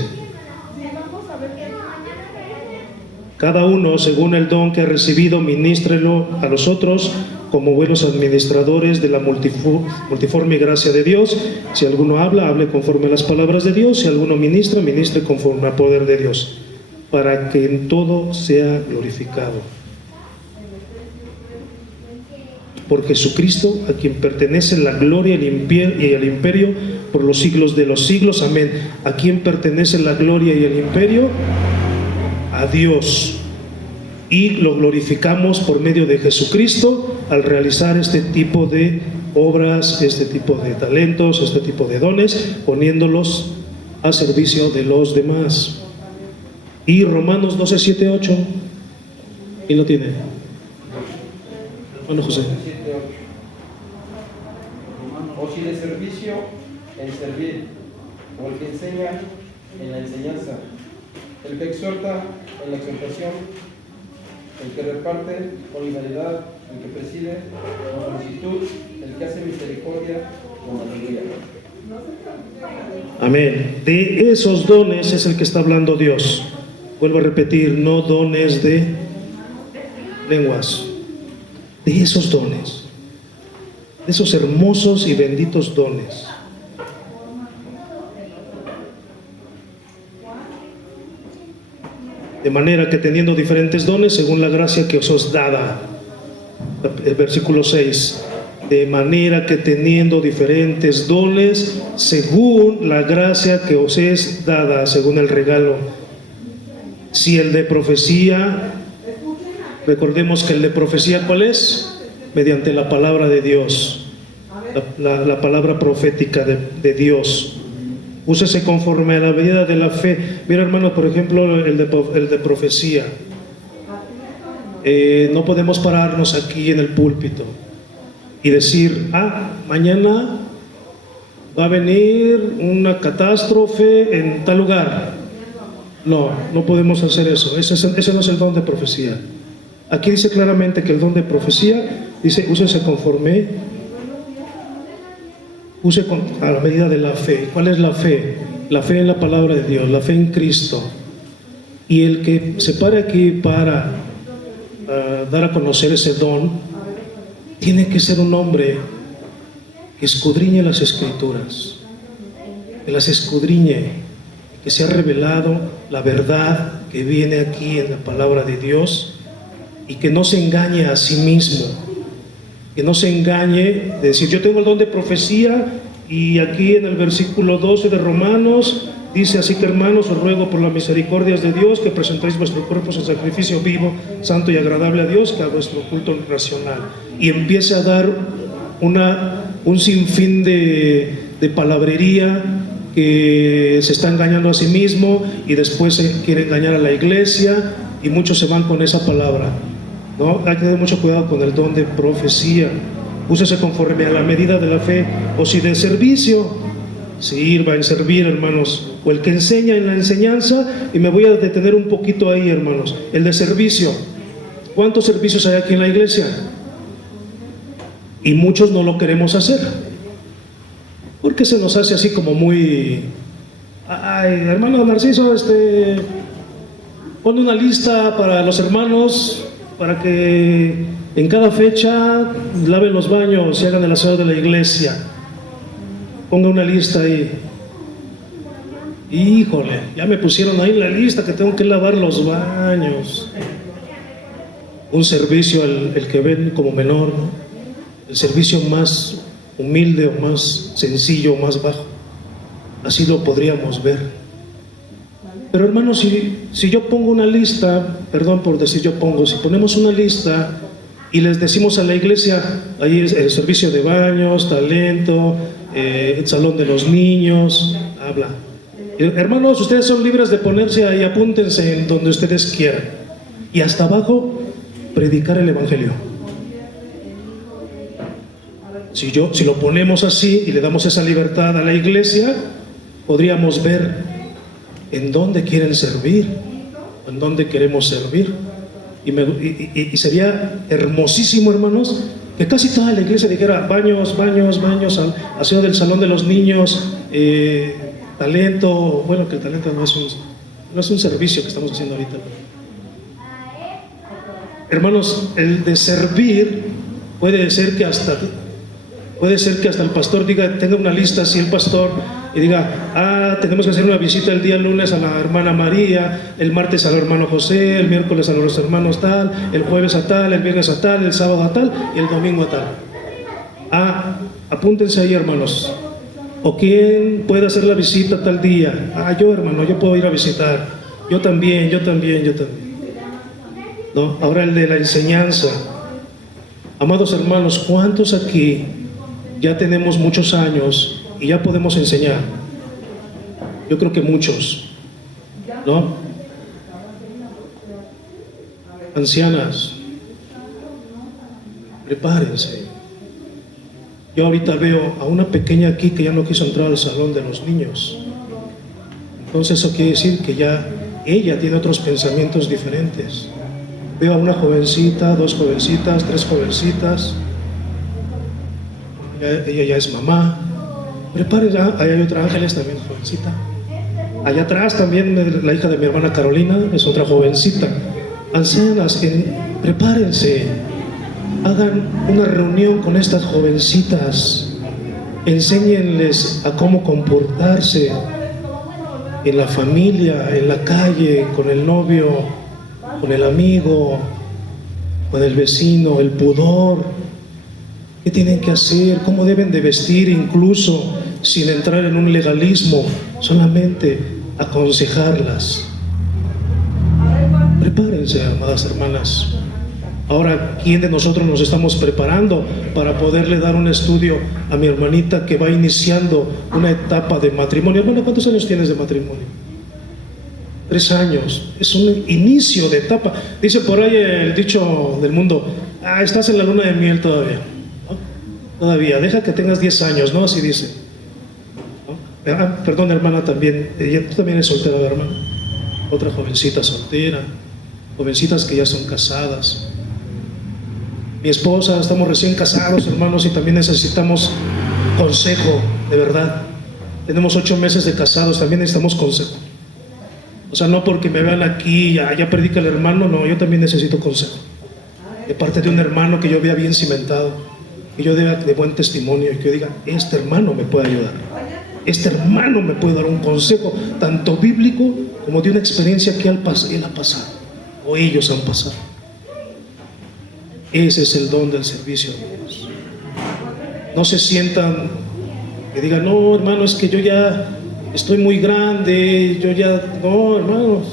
cada uno, según el don que ha recibido, ministrelo a los otros como buenos administradores de la multiforme gracia de Dios. Si alguno habla, hable conforme a las palabras de Dios. Si alguno ministra, ministre conforme al poder de Dios, para que en todo sea glorificado por Jesucristo, a quien pertenece la gloria y el imperio por los siglos de los siglos. Amén. ¿A quién pertenece la gloria y el imperio? A Dios, y lo glorificamos por medio de Jesucristo al realizar este tipo de obras, este tipo de talentos, este tipo de dones, poniéndolos a servicio de los demás. Y Romanos 12, 7, 8, ¿quién lo tiene? Hermano José. O si de servicio, en servir, o el que enseña, en la enseñanza, el que exhorta, en la exhortación, el que reparte con liberalidad, el que preside con solicitud, el que hace misericordia con alegría. Amén. De esos dones es el que está hablando Dios. Vuelvo a repetir, no dones de lenguas. De esos dones, de esos hermosos y benditos dones. De manera que teniendo diferentes dones según la gracia que os es dada. El versículo 6. De manera que teniendo diferentes dones según la gracia que os es dada, según el regalo. Si el de profecía, recordemos que el de profecía, ¿cuál es? Mediante la palabra de Dios, la palabra profética de Dios. Úsese conforme a la medida de la fe. Mira, hermano, por ejemplo, el de profecía. No podemos pararnos aquí en el púlpito y decir, mañana va a venir una catástrofe en tal lugar. No, no podemos hacer eso. Ese no es el don de profecía. Aquí dice claramente que el don de profecía, dice, úsese conforme, a la medida de la fe. ¿Cuál es la fe? La fe en la palabra de Dios, la fe en Cristo. Y el que se pare aquí para dar a conocer ese don, tiene que ser un hombre que escudriñe las Escrituras, que las escudriñe, que se ha revelado la verdad que viene aquí en la palabra de Dios, y que no se engañe a sí mismo, que no se engañe de decir, yo tengo el don de profecía, y aquí en el versículo 12 de Romanos dice, así que hermanos, os ruego por las misericordias de Dios que presentéis vuestros cuerpos en sacrificio vivo, santo y agradable a Dios, que a vuestro culto racional. Y empieza a dar un sinfín de palabrería, que se está engañando a sí mismo y después se quiere engañar a la iglesia, y muchos se van con esa palabra, ¿no? Hay que tener mucho cuidado con el don de profecía. Úsese conforme a la medida de la fe, o si de servicio, sirva en servir, hermanos, o el que enseña en la enseñanza. Y me voy a detener un poquito ahí, hermanos, el de servicio. ¿Cuántos servicios hay aquí en la iglesia? Y muchos no lo queremos hacer, porque se nos hace así como muy, ay, hermano Narciso, pon una lista para los hermanos, para que en cada fecha laven los baños y hagan el aseo de la iglesia. Ponga una lista ahí. Híjole, ya me pusieron ahí la lista que tengo que lavar los baños. Un servicio, el que ven como menor, ¿no? El servicio más humilde o más sencillo o más bajo. Así lo podríamos ver. Pero hermanos, si yo pongo una lista, perdón por decir yo pongo, si ponemos una lista y les decimos a la iglesia, ahí es el servicio de baños, talento, el salón de los niños, habla. Hermanos, ustedes son libres de ponerse ahí, apúntense en donde ustedes quieran. Y hasta abajo, predicar el evangelio. Si lo ponemos así y le damos esa libertad a la iglesia, podríamos ver en dónde quieren servir, en dónde queremos servir. Y sería hermosísimo, hermanos, que casi toda la iglesia dijera baños, baños, baños, aseo del salón de los niños, talento. Bueno, que el talento no es un servicio que estamos haciendo ahorita. Hermanos, el de servir puede ser que hasta el pastor tenga una lista así, el pastor, y diga, tenemos que hacer una visita el día lunes a la hermana María, el martes al hermano José, el miércoles a los hermanos tal, el jueves a tal, el viernes a tal, el sábado a tal y el domingo a tal. Apúntense ahí, hermanos. ¿O quién puede hacer la visita tal día? Yo, hermano, yo puedo ir a visitar. Yo también. ¿No? Ahora el de la enseñanza. Amados hermanos, ¿cuántos aquí ya tenemos muchos años y ya podemos enseñar? Yo creo que muchos, ¿no? Ancianas, prepárense. Yo ahorita veo a una pequeña aquí que ya no quiso entrar al salón de los niños. Entonces eso quiere decir que ya ella tiene otros pensamientos diferentes. Veo a una jovencita, 2 jovencitas, 3 jovencitas. Ella ya es mamá. Prepárense, ahí hay otra Ángeles también, jovencita. Allá atrás también la hija de mi hermana Carolina es otra jovencita. Ancianas, prepárense. Hagan una reunión con estas jovencitas. Enséñenles a cómo comportarse en la familia, en la calle, con el novio, con el amigo, con el vecino, el pudor. ¿Qué tienen que hacer? ¿Cómo deben de vestir? Incluso sin entrar en un legalismo, solamente aconsejarlas. Prepárense, amadas hermanas. Ahora, ¿quién de nosotros nos estamos preparando para poderle dar un estudio a mi hermanita que va iniciando una etapa de matrimonio? Bueno, ¿cuántos años tienes de matrimonio? 3 años. Es un inicio de etapa. Dice por ahí el dicho del mundo, estás en la luna de miel todavía, ¿no? Todavía, deja que tengas 10 años, ¿no? Así dice. Perdón, hermana, también. Tú también eres soltera, hermana. Otra jovencita soltera. Jovencitas que ya son casadas. Mi esposa, estamos recién casados, hermanos, y también necesitamos consejo, de verdad. Tenemos 8 meses de casados, también necesitamos consejo. O sea, no porque me vean aquí, ya predica el hermano, no, yo también necesito consejo. De parte de un hermano que yo vea bien cimentado, que yo dé de buen testimonio y que yo diga, este hermano me puede ayudar. Este hermano me puede dar un consejo, tanto bíblico como de una experiencia que él ha pasado, o ellos han pasado. Ese es el don del servicio de Dios. No se sientan que digan, no, hermano, es que yo ya estoy muy grande, yo ya, no, hermanos.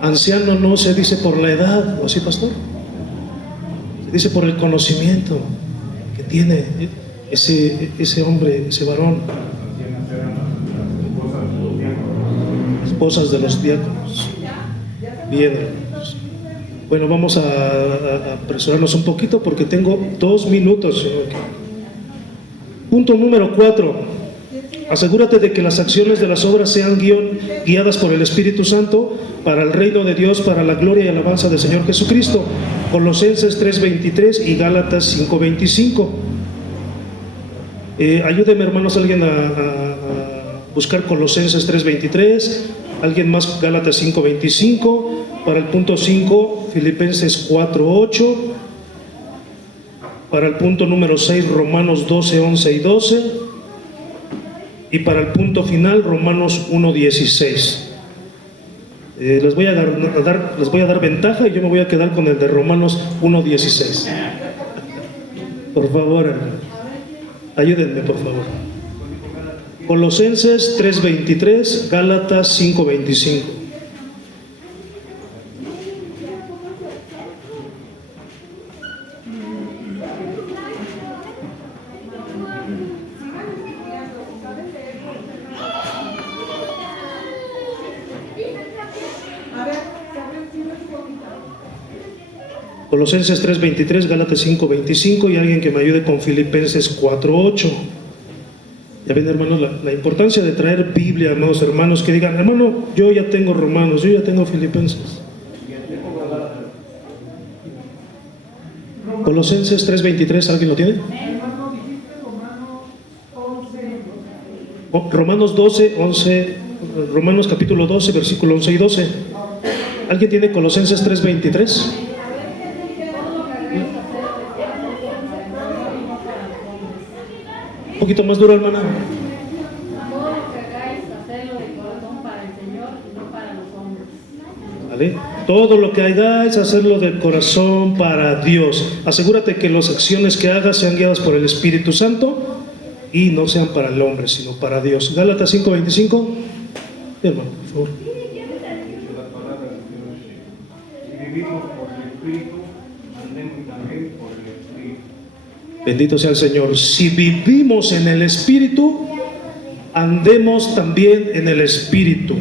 Anciano no se dice por la edad, ¿o así, pastor? Se dice por el conocimiento que tiene ese hombre, ese varón. Esposas de los diáconos. Bien, hermanos. Bueno, vamos a apresurarnos un poquito porque tengo 2 minutos. Punto número 4. Asegúrate de que las acciones de las obras sean guiadas por el Espíritu Santo para el reino de Dios, para la gloria y alabanza del Señor Jesucristo. Colosenses 3:23 y Gálatas 5:25. Ayúdenme, hermanos, alguien a buscar Colosenses 3:23, alguien más Gálatas 5:25. Para el punto 5, Filipenses 4:8. Para el punto número 6, Romanos 12:11 y 12. Y para el punto final, Romanos 1:16. Les voy a dar ventaja y yo me voy a quedar con el de Romanos 1:16. Por favor, hermano. Ayúdenme, por favor. Colosenses 3:23, Gálatas 5:25. Colosenses 3:23, Gálatas 5:25 y alguien que me ayude con Filipenses 4:8. Ya ven, hermanos, la importancia de traer Biblia, amados hermanos, que digan, hermano, yo ya tengo Romanos, yo ya tengo Filipenses. Colosenses 3:23, ¿alguien lo tiene? Romanos 12:11, Romanos capítulo 12, versículo 11 y 12. ¿Alguien tiene Colosenses 3:23? Un poquito más duro, hermana. Todo lo que hagáis, hacedlo de corazón para el Señor y no para los hombres. ¿Vale? Todo lo que hagáis, hacerlo de corazón para Dios. Asegúrate que las acciones que hagas sean guiadas por el Espíritu Santo y no sean para el hombre, sino para Dios. Gálatas 5:25. Hermano, por favor. La palabra de Dios. Si vivimos por el Espíritu, andemos también por el Espíritu. Bendito sea el Señor. Si vivimos en el Espíritu, andemos también en el Espíritu.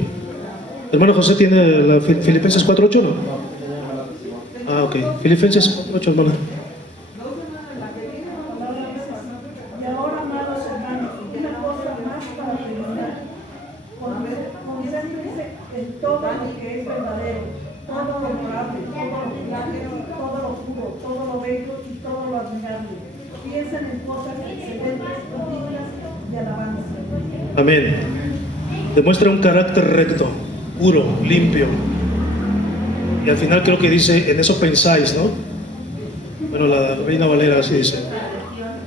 Hermano José, ¿tiene la Filipenses 4:8 no? Ah, ok. Filipenses 4:8, hermano. Y ahora, amados hermanos, una cosa más para terminar. Concéntrense en todo lo que es verdadero, todo lo honorable, todo lo claro, todo lo puro, todo lo bello y todo lo admirable. Piensen en cosas excelentes, dignas de alabanza. Amén. Demuestra un carácter recto, puro, limpio. Y al final creo que dice, en eso pensáis, ¿no? Bueno, la Reina Valera así dice.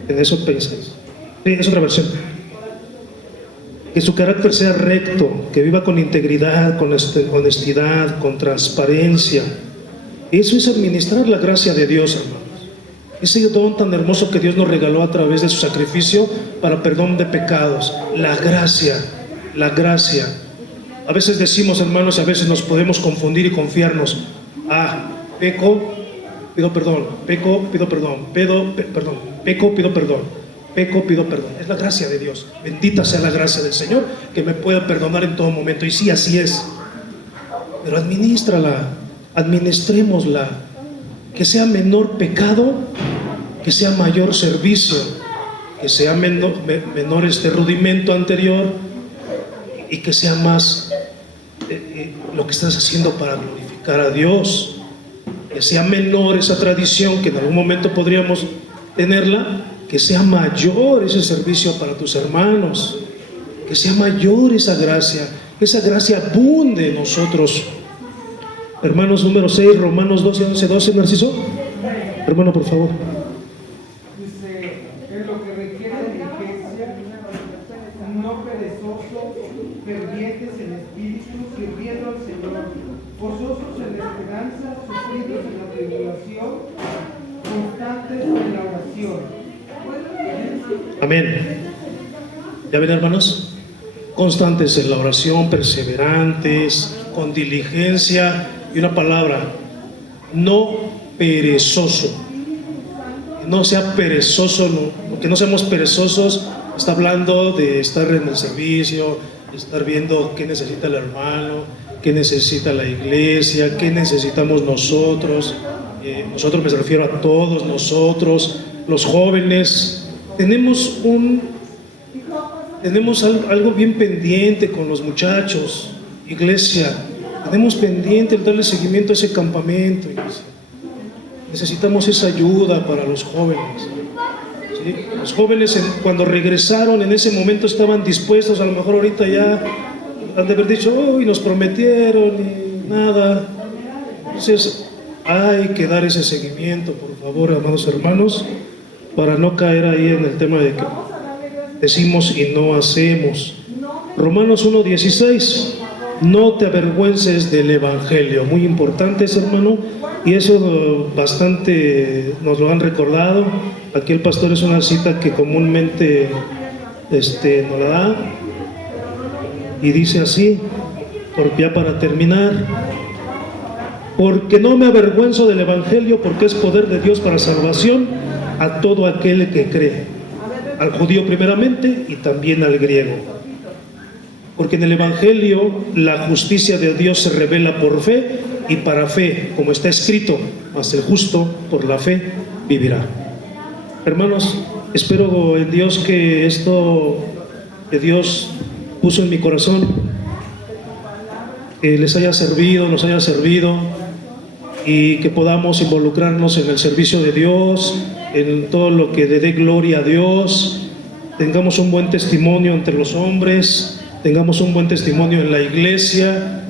En eso pensáis. Sí, es otra versión. Que su carácter sea recto, que viva con integridad, con honestidad, con transparencia. Eso es administrar la gracia de Dios, hermanos. Ese don tan hermoso que Dios nos regaló a través de su sacrificio para perdón de pecados. La gracia, la gracia. A veces decimos, hermanos, a veces nos podemos confundir y confiarnos. Peco, pido perdón. Peco, pido perdón. Peco, pido perdón. Peco, pido perdón. Es la gracia de Dios. Bendita sea la gracia del Señor que me pueda perdonar en todo momento. Y sí, así es. Pero administrémosla. Que sea menor pecado, que sea mayor servicio. que sea menor este rudimento anterior y que sea más lo que estás haciendo para glorificar a Dios, que sea menor esa tradición que en algún momento podríamos tenerla, que sea mayor ese servicio para tus hermanos, que sea mayor esa gracia, que esa gracia abunde en nosotros. Hermanos, número 6, Romanos 12:11-12, Narciso. Hermano, por favor. Dice, en lo que requiere diligencia, no perezosos, fervientes en espíritu, sirviendo al Señor, gozosos en la esperanza, sufridos en la tribulación, constantes en la oración. Amén. ¿Ya ven, hermanos? Constantes en la oración, perseverantes, con diligencia, y una palabra, no perezoso. Que no sea perezoso, no, que no seamos perezosos. Está hablando de estar en el servicio, de estar viendo qué necesita el hermano, qué necesita la iglesia, qué necesitamos nosotros. Nosotros me refiero a todos nosotros, los jóvenes. Tenemos algo bien pendiente con los muchachos, iglesia. Tenemos pendiente el darle seguimiento a ese campamento, iglesia. Necesitamos esa ayuda para los jóvenes. ¿Sí? Los jóvenes cuando regresaron en ese momento estaban dispuestos, a lo mejor ahorita ya han de haber dicho, uy, nos prometieron y nada. Entonces hay que dar ese seguimiento, por favor, amados hermanos, para no caer ahí en el tema de que decimos y no hacemos. Romanos 1:16, no te avergüences del Evangelio. Muy importante ese, hermano, y eso bastante nos lo han recordado. Aquí el pastor es una cita que comúnmente nos la da, y dice así, ya para terminar: porque no me avergüenzo del Evangelio, porque es poder de Dios para salvación a todo aquel que cree, al judío primeramente y también al griego. Porque en el Evangelio la justicia de Dios se revela por fe y para fe, como está escrito, mas el justo por la fe vivirá. Hermanos, espero en Dios que esto que Dios puso en mi corazón les haya servido, nos haya servido, y que podamos involucrarnos en el servicio de Dios, en todo lo que le dé gloria a Dios. Tengamos un buen testimonio entre los hombres, tengamos un buen testimonio en la iglesia.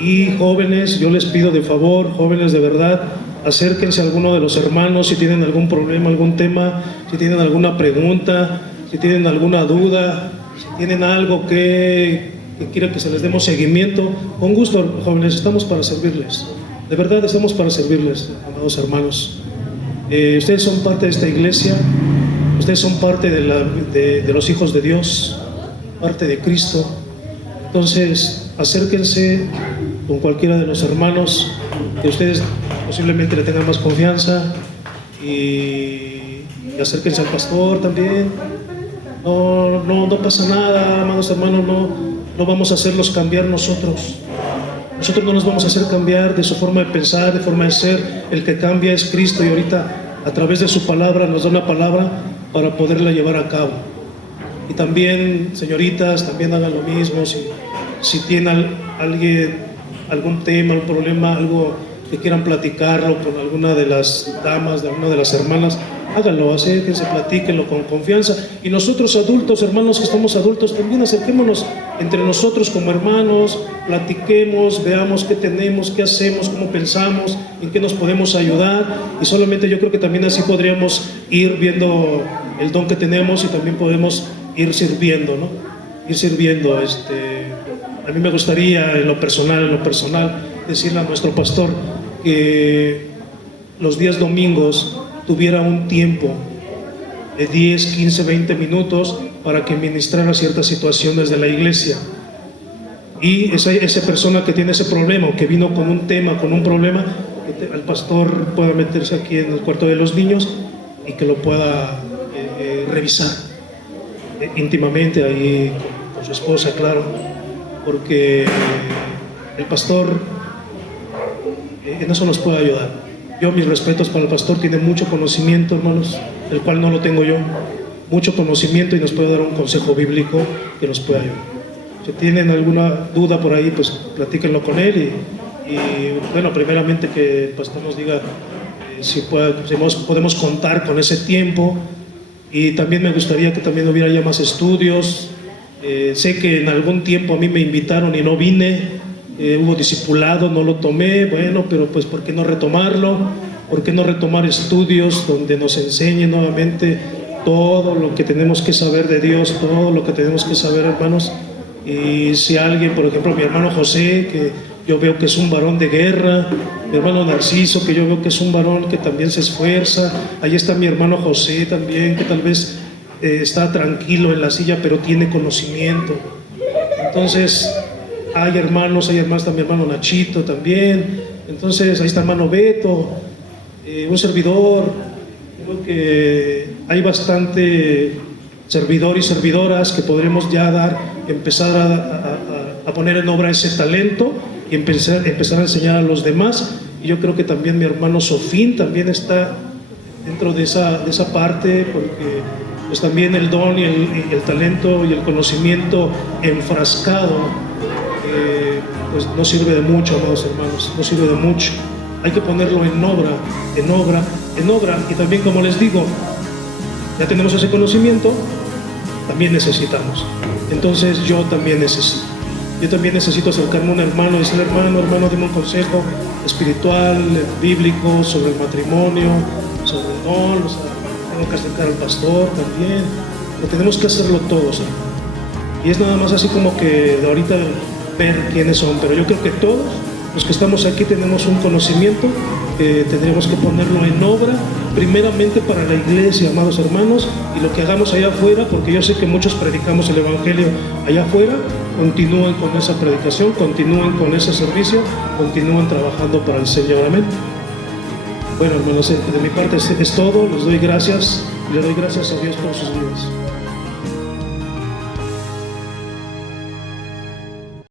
Y jóvenes, yo les pido de favor, jóvenes, de verdad, acérquense a alguno de los hermanos si tienen algún problema, algún tema, si tienen alguna pregunta, si tienen alguna duda, si tienen algo que quieran que se les demos seguimiento. Con gusto, jóvenes, estamos para servirles. De verdad estamos para servirles, amados hermanos. Ustedes son parte de esta iglesia, ustedes son parte de los hijos de Dios, parte de Cristo. Entonces, acérquense con cualquiera de los hermanos que ustedes posiblemente le tengan más confianza, y acérquense al pastor también. No pasa nada, amados hermanos, no vamos a hacerlos cambiar nosotros. Nosotros no nos vamos a hacer cambiar de su forma de pensar, de forma de ser. El que cambia es Cristo, y ahorita a través de su palabra nos da una palabra para poderla llevar a cabo. Y también, señoritas, también hagan lo mismo. Si tienen alguien, algún tema, algún problema, algo que quieran platicarlo con alguna de las damas, de alguna de las hermanas, háganlo, acérquense, platíquenlo con confianza. Y nosotros adultos, hermanos que estamos adultos, también acerquémonos entre nosotros como hermanos, platiquemos, veamos qué tenemos, qué hacemos, cómo pensamos, en qué nos podemos ayudar. Y solamente yo creo que también así podríamos ir viendo el don que tenemos, y también podemos ir sirviendo, ¿no? Ir sirviendo. A mí me gustaría en lo personal, decirle a nuestro pastor que los días domingos tuviera un tiempo de 10, 15, 20 minutos para que ministrara ciertas situaciones de la iglesia. Y esa persona que tiene ese problema, o que vino con un tema, con un problema, que el pastor pueda meterse aquí en el cuarto de los niños y que lo pueda revisar íntimamente ahí con su esposa, claro, porque el pastor en eso nos puede ayudar. Yo, mis respetos para el pastor, tiene mucho conocimiento, hermanos, el cual no lo tengo yo. mucho conocimiento y nos puede dar un consejo bíblico que nos pueda ayudar. Si tienen alguna duda por ahí, pues platíquenlo con él y bueno, primeramente que el pastor nos diga si podemos contar con ese tiempo, y también me gustaría que también hubiera ya más estudios. Sé que en algún tiempo a mí me invitaron y no vine, hubo discipulado, no lo tomé, bueno, pero pues ¿por qué no retomarlo? ¿Por qué no retomar estudios donde nos enseñe nuevamente todo lo que tenemos que saber de Dios, todo lo que tenemos que saber, hermanos? Y si alguien, por ejemplo, mi hermano José, que yo veo que es un varón de guerra, mi hermano Narciso, que yo veo que es un varón que también se esfuerza, ahí está mi hermano José también, que tal vez está tranquilo en la silla, pero tiene conocimiento. Entonces, hay hermanas, está mi hermano Nachito también, entonces ahí está el hermano Beto, un servidor. Creo que hay bastante servidor y servidoras que podremos ya empezar a poner en obra ese talento y empezar a enseñar a los demás. Y yo creo que también mi hermano Sofín también está dentro de esa parte, porque pues también el don y el talento y el conocimiento enfrascado pues no sirve de mucho, amados hermanos, no sirve de mucho. Hay que ponerlo en obra, y también, como les digo, ya tenemos ese conocimiento, también necesitamos. Entonces yo también necesito acercarme a un hermano y decirle: hermano, dime un consejo espiritual, bíblico, sobre el matrimonio, sobre el don. Tengo que acercar al pastor también, pero tenemos que hacerlo todos, y es nada más así como que de ahorita ver quiénes son, pero yo creo que todos los que estamos aquí tenemos un conocimiento que tendremos que ponerlo en obra, primeramente para la iglesia, amados hermanos, y lo que hagamos allá afuera, porque yo sé que muchos predicamos el evangelio allá afuera, continúen con esa predicación, continúen con ese servicio, continúen trabajando para el Señor. Amén. Bueno, hermanos, de mi parte es todo. Les doy gracias y le doy gracias a Dios por sus vidas.